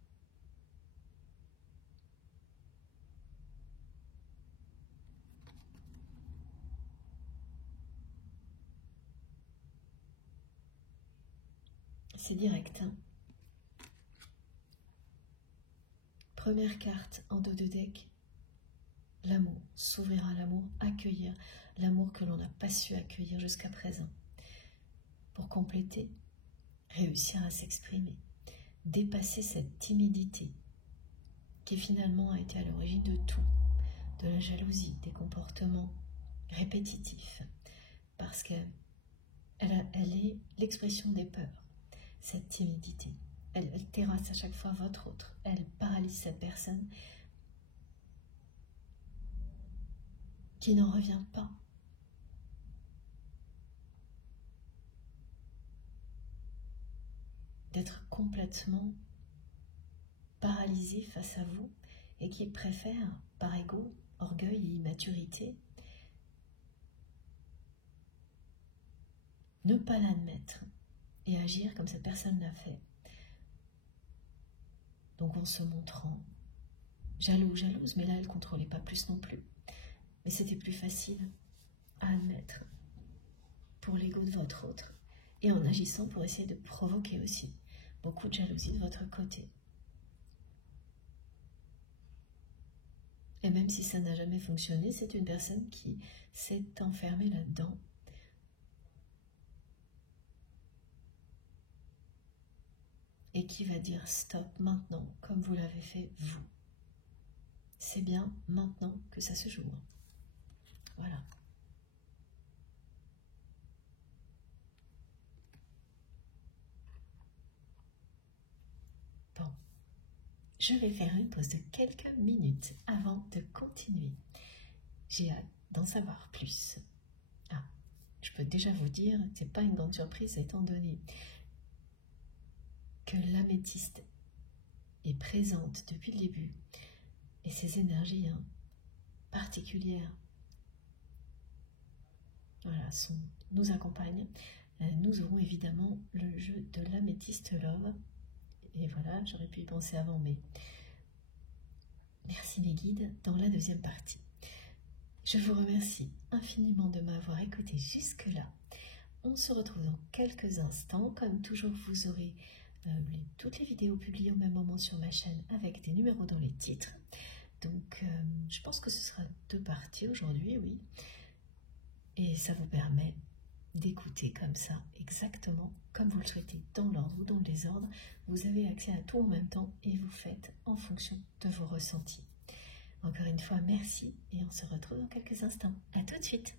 C'est direct, hein? Première carte en dos de deck, l'amour, s'ouvrir à l'amour, accueillir l'amour que l'on n'a pas su accueillir jusqu'à présent. Pour compléter, réussir à s'exprimer, dépasser cette timidité qui finalement a été à l'origine de tout, de la jalousie, des comportements répétitifs, parce qu'elle est l'expression des peurs, cette timidité. Elle terrasse à chaque fois votre autre, elle paralyse cette personne qui n'en revient pas. D'être complètement paralysé face à vous et qui préfère, par ego, orgueil et immaturité, ne pas l'admettre et agir comme cette personne l'a fait. Donc en se montrant jaloux, jalouse, mais là elle ne contrôlait pas plus non plus. Mais c'était plus facile à admettre pour l'ego de votre autre et en agissant pour essayer de provoquer aussi beaucoup de jalousie de votre côté. Et même si ça n'a jamais fonctionné, c'est une personne qui s'est enfermée là-dedans. Et qui va dire stop maintenant, comme vous l'avez fait vous. C'est bien maintenant que ça se joue. Voilà. Bon. Je vais faire une pause de quelques minutes avant de continuer. J'ai hâte d'en savoir plus. Ah, je peux déjà vous dire, c'est pas une grande surprise étant donné que l'améthyste est présente depuis le début et ces énergies particulières voilà, nous accompagnent. Nous aurons évidemment le jeu de l'améthyste love. Et voilà, j'aurais pu y penser avant, mais merci mes guides dans la deuxième partie. Je vous remercie infiniment de m'avoir écouté jusque-là. On se retrouve dans quelques instants. Comme toujours, vous aurez toutes les vidéos publiées au même moment sur ma chaîne avec des numéros dans les titres. Donc, je pense que ce sera 2 parties aujourd'hui, oui. Et ça vous permet d'écouter comme ça, exactement comme vous le souhaitez, dans l'ordre ou dans le désordre. Vous avez accès à tout en même temps et vous faites en fonction de vos ressentis. Encore une fois, merci et on se retrouve dans quelques instants. À tout de suite.